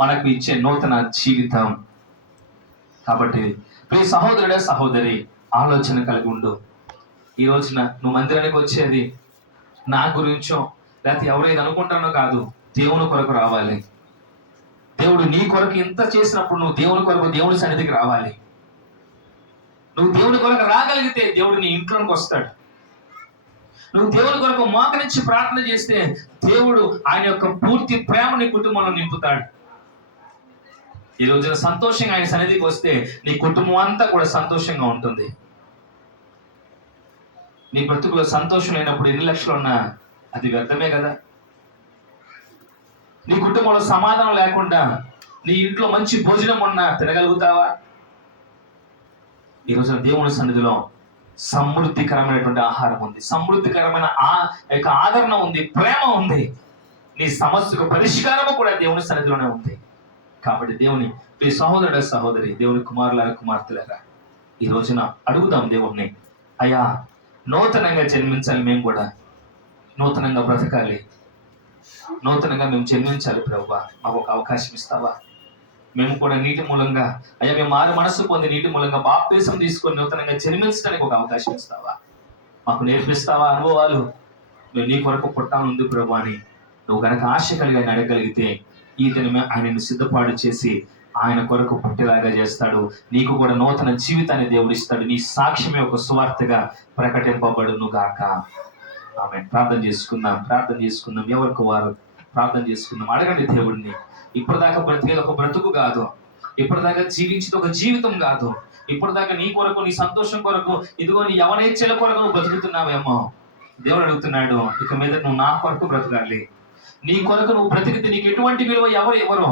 మనకు ఇచ్చే నూతన జీవితం. కాబట్టి ప్రియ సహోదరుడే సహోదరి, ఆలోచన కలిగి ఉండు. ఈ రోజున నువ్వు మందిరానికి వచ్చేది నా గురించో లేకపోతే ఎవరైతే అనుకుంటానో కాదు, దేవుని కొరకు రావాలి. దేవుడు నీ కొరకు ఇంత చేసినప్పుడు నువ్వు దేవుని కొరకు దేవుని సన్నిధికి రావాలి. నువ్వు దేవుని కొరకు రాగలిగితే దేవుడు నీ ఇంట్లోకి వస్తాడు. నువ్వు దేవుని కొరకు మోకరించి ప్రార్థన చేస్తే దేవుడు ఆయన యొక్క పూర్తి ప్రేమ నీ కుటుంబంలో నింపుతాడు. ఈ రోజున సంతోషంగా ఆయన సన్నిధికి వస్తే నీ కుటుంబం అంతా కూడా సంతోషంగా ఉంటుంది. నీ బ్రతుకులో సంతోషం లేనప్పుడు ఎన్ని లక్షలు ఉన్నా అది వ్యర్థమే కదా. నీ కుటుంబంలో సమాధానం లేకుండా నీ ఇంట్లో మంచి భోజనం ఉన్నా తినగలుగుతావా? ఈ రోజున దేవుని సన్నిధిలో సమృద్ధికరమైనటువంటి ఆహారం ఉంది, సమృద్ధికరమైన ఆదరణ ఉంది, ప్రేమ ఉంది. నీ సమస్యకు పరిష్కారము కూడా దేవుని సన్నిధిలోనే ఉంది. కాబట్టి దేవుని ఈ సహోదరుడ సహోదరి, దేవుని కుమారులారా కుమార్తెలారా, ఈ రోజున అడుగుదాం దేవుణ్ణి, అయ్యా నూతనంగా జన్మించాలి, మేము కూడా నూతనంగా బ్రతకాలి, నూతనంగా మేము జన్మించాలి ప్రభువా, మాకు ఒక అవకాశం ఇస్తావా? మేము కూడా నీటి మూలంగా, అయ్యా మేము మారు మనసు పొంది నీటి మూలంగా బాప్తిసం తీసుకొని నూతనంగా జన్మించడానికి ఒక అవకాశం ఇస్తావా? మాకు నేర్పిస్తావా అనుభవాలు? మేము నీ కొరకు పుట్టానుంది ప్రభు అని నువ్వు కనుక ఆశ కలిగి ఆయన అడగలిగితే ఈ దినమే ఆయనను సిద్ధపాటు చేసి ఆయన కొరకు పుట్టేలాగా చేస్తాడు. నీకు కూడా నూతన జీవితాన్ని దేవుడు ఇస్తాడు. నీ సాక్ష్యమే ఒక సువార్తగా ప్రకటింపబడును గాక. ఆమె ప్రార్థన చేసుకుందాం. ఎవరికి వారు ప్రార్థన చేసుకుందాం. అడగండి దేవుడిని. ఇప్పటిదాకా బ్రతికేది ఒక బ్రతుకు కాదు, ఇప్పటిదాకా జీవించేది ఒక జీవితం కాదు, ఇప్పటిదాకా నీ కొరకు నీ సంతోషం కొరకు ఇదిగో నీ యవనేచ్ఛల కొరకు నువ్వు బ్రతుకుతున్నావేమో. దేవుడు అడుగుతున్నాడు, ఇక మీద నువ్వు నా కొరకు బ్రతకాలి. నీ కొరకు నువ్వు బ్రతికితే నీకు ఎటువంటి విలువ ఎవరు.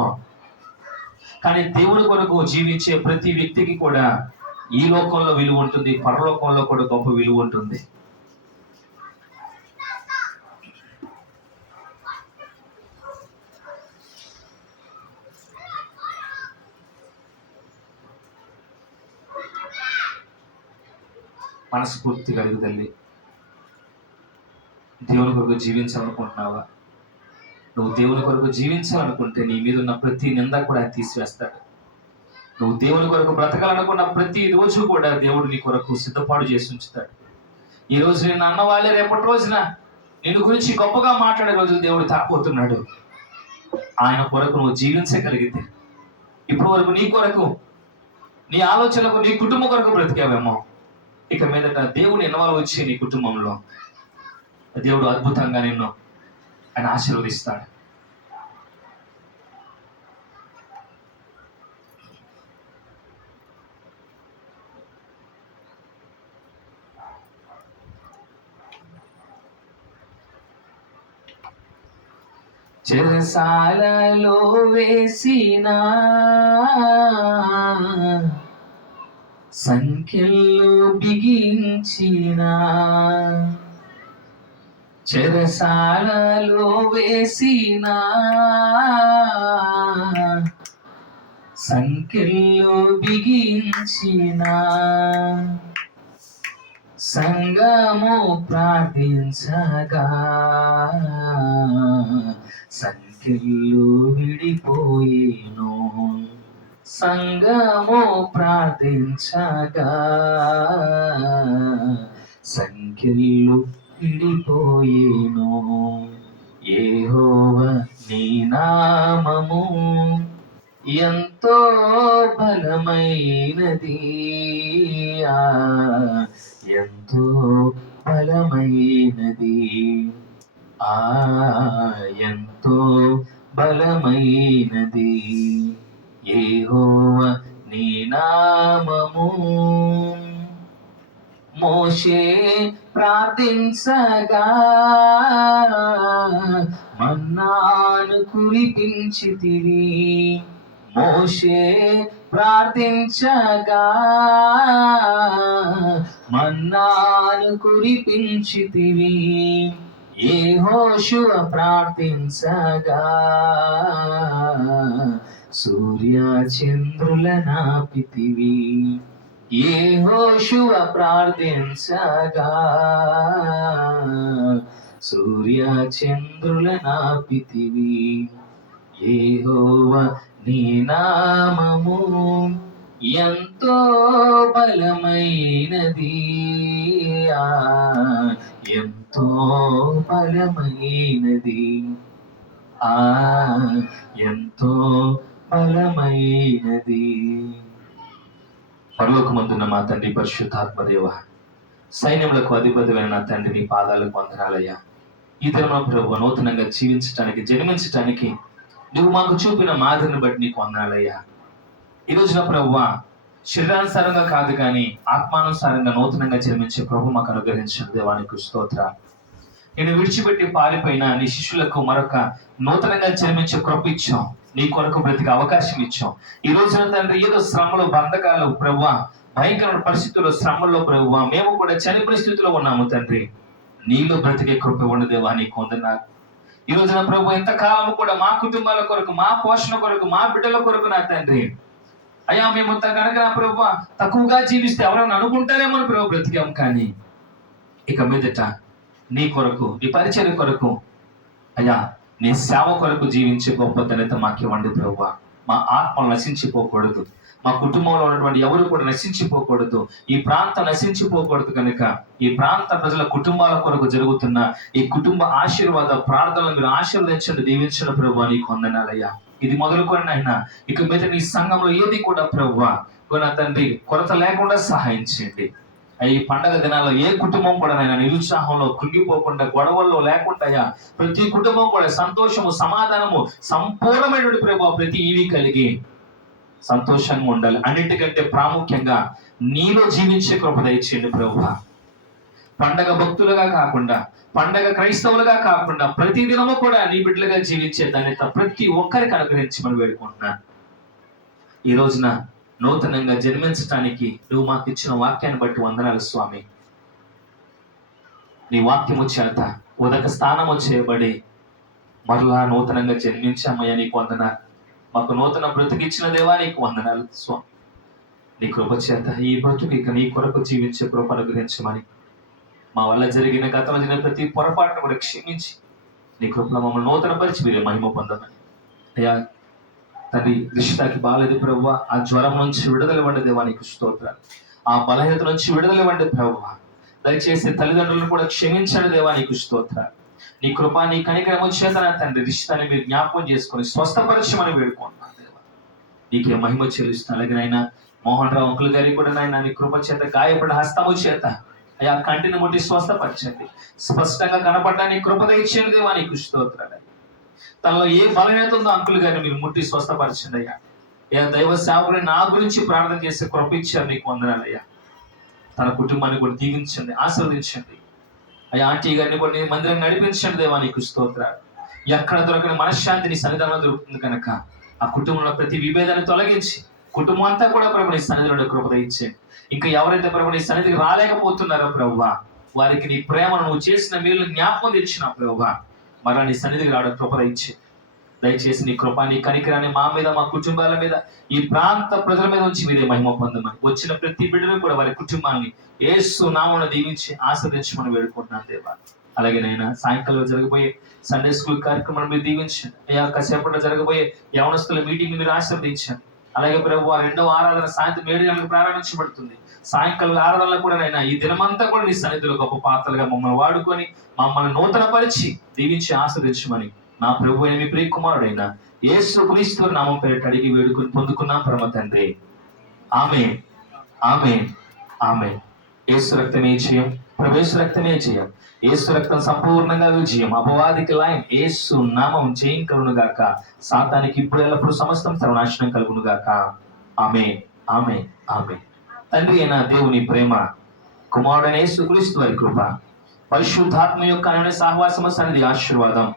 కానీ దేవుని కొరకు జీవించే ప్రతి వ్యక్తికి కూడా ఈ లోకంలో విలువ ఉంటుంది, పరలోకంలో కూడా గొప్ప విలువ ఉంటుంది. మనస్ఫూర్తి కలిగి తల్లి, దేవుని కొరకు జీవించాలనుకుంటున్నావా? నువ్వు దేవుని కొరకు జీవించాలనుకుంటే నీ మీద ఉన్న ప్రతి నింద కూడా తీసివేస్తాడు. నువ్వు దేవుని కొరకు బ్రతకాలనుకున్న ప్రతి రోజు కూడా దేవుడు నీ కొరకు సిద్ధపాటు చేసి ఉంచుతాడు. ఈ రోజు నిన్ను అన్న వాళ్ళే రేపటి రోజున నిన్ను గురించి గొప్పగా మాట్లాడే రోజులు దేవుడు తాపోతున్నాడు. ఆయన కొరకు నువ్వు జీవించగలిగితే, ఇప్పటి వరకు నీ కొరకు, నీ ఆలోచనలకు, నీ కుటుంబం కొరకు బ్రతికావేమో, ఇక మీదట దేవుని ఇన్వాల్వ్ వచ్చి నీ కుటుంబంలో దేవుడు అద్భుతంగా నిన్ను ఆయన ఆశీర్వదిస్తాడు. చెరసాలలో వేసిన సంఖ్యలు బిగించిన, చెరసాలలో వేసిన సంఖ్యలు బిగించిన, సంగము ప్రార్థించగా సంఖ్యలు విడిపోయేను. సంగము ప్రార్థించగా సంఖ్యలు విడిపోయేను. యెహోవా నీ నామము ఎంతో బలమైనది, ఎంతో బలమైనది, ఎంతో బలమైనది. యెహోవా నీ నామము. మోషే ప్రార్థించగా మన్నాను కురిపించితివి. మోషే ప్రార్థించగా మన్నాను కురిపించితివి. యెహోషువ ప్రార్థించగా సూర్య చంద్రుల నాపితివి. యెహోషువ ప్రార్థించగా సూర్య చంద్రుల నాపితివి. యెహోవా నీ నామము ఎంతో బలమైనది, ఎంతో బలమైనది, ఎంతో బలమైనది. పరలోకమందున్న మా తండ్రి పరిశుద్ధాత్మదేవ, సైన్యములకు అధిపతివైన నా తండ్రి, నీ పాదాలకు వందనాలయ్యా. ఈ దినమున ప్రభువా, నూతనంగా జీవించటానికి, జన్మించటానికి నువ్వు మాకు చూపిన మాదిరిని బట్టి నీకు వందనాలయ్యా. ఈ రోజున ప్రభువా, శరీరానుసారంగా కాదు కానీ ఆత్మానుసారంగా నూతనంగా జన్మించే ప్రభు మాకు అనుగ్రహించిన దేవానికి స్తోత్రాలు. నేను విడిచిపెట్టి పారిపోయిన నీ శిష్యులకు మరొక నూతనంగా జన్మించే కృప ఇచ్చాం, నీ కొరకు బ్రతికి అవకాశం ఇచ్చాం. ఈ రోజున తండ్రి, ఏదో శ్రమలు, బంధకాలు ప్రభువా, భయంకరమైన పరిస్థితుల్లో, శ్రమల్లో ప్రభువా, మేము కూడా చనిపోయిన స్థితిలో ఉన్నాము తండ్రి. నీలో బ్రతికే కృప ఇవ్వండి దేవా, నీకు వందనాలు. ఈ రోజున ప్రభు, ఎంతకాలం కూడా మా కుటుంబాల కొరకు, మా పోషణ కొరకు, మా బిడ్డల కొరకు నా తండ్రి అయ్యా, మేము కనుక నా ప్రభు తక్కువగా జీవిస్తే ఎవరైనా అనుకుంటారేమో ప్రభు బ్రతికాం. కానీ ఇక మీదట నీ కొరకు, నీ పరిచర్య కొరకు అయ్యా, నీ సేవ కొరకు జీవించే గొప్ప ధన్యత మాకు ఇవ్వండి ప్రభువా. మా ఆత్మలు నశించిపోకూడదు, మా కుటుంబంలో ఉన్నటువంటి ఎవరు కూడా నశించిపోకూడదు, ఈ ప్రాంతం నశించిపోకూడదు. కనుక ఈ ప్రాంత ప్రజల కుటుంబాల కొరకు జరుగుతున్న ఈ కుటుంబ ఆశీర్వాద ప్రార్థనలు మీరు ఆశీర్వదించండి, దీవించండి ప్రభువా, నీకు వందనాలయ్యా. ఇది మొదలుకొని అయినా ఇక మీద నీ సంఘంలో ఏది కూడా ప్రభువా నా తండ్రి కొరత లేకుండా సహాయం చేయండి. ఈ పండగ దినాల్లో ఏ కుటుంబం కూడా నాయన నిరుత్సాహంలో కృంగిపోకుండా, గొడవల్లో లేకుండా ప్రతి కుటుంబం కూడా సంతోషము, సమాధానము, సంపూర్ణమైనటువంటి ప్రభావ ప్రతి ఈవి కలిగి సంతోషంగా ఉండాలి. అన్నిటికంటే ప్రాముఖ్యంగా నీలో జీవించే కృప దయచేయండి ప్రభువా. పండగ భక్తులుగా కాకుండా, పండగ క్రైస్తవులుగా కాకుండా ప్రతి దినము కూడా నీ బిడ్డలుగా జీవించే ధన్యత ప్రతి ఒక్కరికి అనుగ్రహించమని వేడుకుంటున్నాను. ఈ రోజున నూతనంగా జన్మించటానికి నువ్వు మాకు ఇచ్చిన వాక్యాన్ని బట్టి వందనాలు స్వామి. నీ వాక్యము చేత ఉదక స్థానము చేయబడి మరలా నూతనంగా జన్మించామయ్యా, నీకు వందనాలు. మాకు నూతన బ్రతుకిచ్చిన దేవా, నీకు వందనాలు స్వామి. నీ కృప చేత ఈ బ్రతుకు ఇక నీ కొరకు జీవించే కృప అనుగ్రహించమని, మా వల్ల జరిగిన గతంలో జరిగిన ప్రతి పొరపాటును కూడా క్షమించి నీ కృపలో మమ్మల్ని నూతన పరిచి మీరు మహిమ పొందమని అయ్యా. తండ్రి, రిషితాకి బాలేదు ప్రభువా, ఆ జ్వరం నుంచి విడుదల ఇవ్వండి దేవా, నీకు స్తోత్రాలు. ఆ బలహీనత నుంచి విడుదల ఇవ్వండి ప్రభువా. దయచేసి తల్లిదండ్రులను కూడా క్షమించండి దేవా, నీకు స్తోత్రాలు. నీ కృప, నీ కనికరము చేత నా తండ్రి రిష్తాన్ని మీరు జ్ఞాపకం చేసుకొని స్వస్థపరచమని వేడుకుంటున్నాను దేవా. నీకే మహిమ చెల్లిస్తాను. అలాగే నాయన మోహన్ రావు అంకుల్ గారికి కూడా నాయన నీ కృప చేత, గాయపడిన హస్తము చేత అయ్యా కంటిని ముట్టి స్వస్థపరచండి. స్పష్టంగా కనపడడానికి కృప దయచేయండి దేవా, నీకు స్తోత్రాలు. తనలో ఏ బలహీనత ఉందో అంకుల్ గారిని మీరు ముట్టి స్వస్థపరచండి అయ్యా. అయ్యా దైవ సేవకుని నా గురించి ప్రార్థన చేసే కృప ఇచ్చారు, నీకు వందనాలయ్యా. తన కుటుంబాన్ని కూడా దీవించండి, ఆశీర్వదించండి అయ్యా. ఆంటీ గారిని కూడా నీ మందిరం నడిపించండి దేవా, నీకు స్తోత్రాలు. ఎక్కడ దొరకని మనశ్శాంతి నీ సన్నిధానంలో దొరుకుతుంది కనుక ఆ కుటుంబంలో ప్రతి విభేదాన్ని తొలగించి కుటుంబం అంతా కూడా ప్రభు నీ సన్నిధిలో కృప ఇచ్చేయండి. ఇంకా ఎవరైతే ప్రభు నీ సన్నిధికి రాలేకపోతున్నారో ప్రభువా, వారికి నీ ప్రేమను, నువ్వు చేసిన మేలు జ్ఞాపకం తెచ్చిన ప్రభువా, మరలా నీ సన్నిధికి రావడం కృప ఇచ్చి దయచేసి నీ కృప, నీ కనికరాన్ని మా మీద, మా కుటుంబాల మీద, ఈ ప్రాంత ప్రజల మీద ఉంచి మీరే మహిమ పొందమని, వచ్చిన ప్రతి బిడ్డను కూడా వారి కుటుంబాన్ని యేసు నామమున దీవించి ఆశీర్వదించమని వేడుకుంటున్నాను దేవా. అలాగే నైనా సాయంకాలం జరగబోయే సండే స్కూల్ కార్యక్రమాన్ని మీరు దీవించండి అయ్యా. కాసేపట్లో జరగబోయే యవనస్తుల మీటింగ్ మీరు ఆశీర్వదించండి. అలాగే ప్రభు రెండవ ఆరాధన సాయంత్రం 7 గంటలకు ప్రారంభించబడుతుంది. సాయంకాలం ఆరాధనలో కూడా నైనా ఈ దినమంతా కూడా నీ సన్నిధిలో గొప్ప పాత్రలుగా మమ్మల్ని వాడుకొని మమ్మల్ని నూతన పరిచి దీవించి ఆశీర్వదించమని నా ప్రభు అయిన మీ ప్రియ కుమారుడైన యేసు క్రీస్తు నామం పేరిట అడిగి వేడుకొని పొందుకున్నాం పరమ తండ్రి. ఆమేన్, ఆమేన్, ఆమేన్. యేసు రక్తమే జయం, ప్రవేశ రక్తమే జయం. యేసు రక్తం సంపూర్ణంగా విజయం. అపవాదికి లయం. యేసు నామం జయం కలుగును గాక. సాతానికి ఇప్పుడు ఎల్లప్పుడు సమస్తం సర్వనాశనం కలుగును గాక. ఆమేన్, ఆమేన్, ఆమేన్. తండ్రి అయిన దేవుని ప్రేమ, కుమారుడైన యేసు క్రీస్తు వారి కృప, పరిశుద్ధాత్మ యొక్క అన్యోన్య సహవాసము, సన్నిధి, ఆశీర్వాదం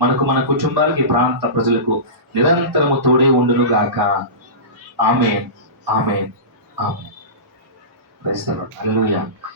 మనకు, మన కుటుంబాలకి, ప్రాంత ప్రజలకు నిరంతరము తోడే ఉండును గాక. Amen, amen, amen. Praise the lord. Hallelujah.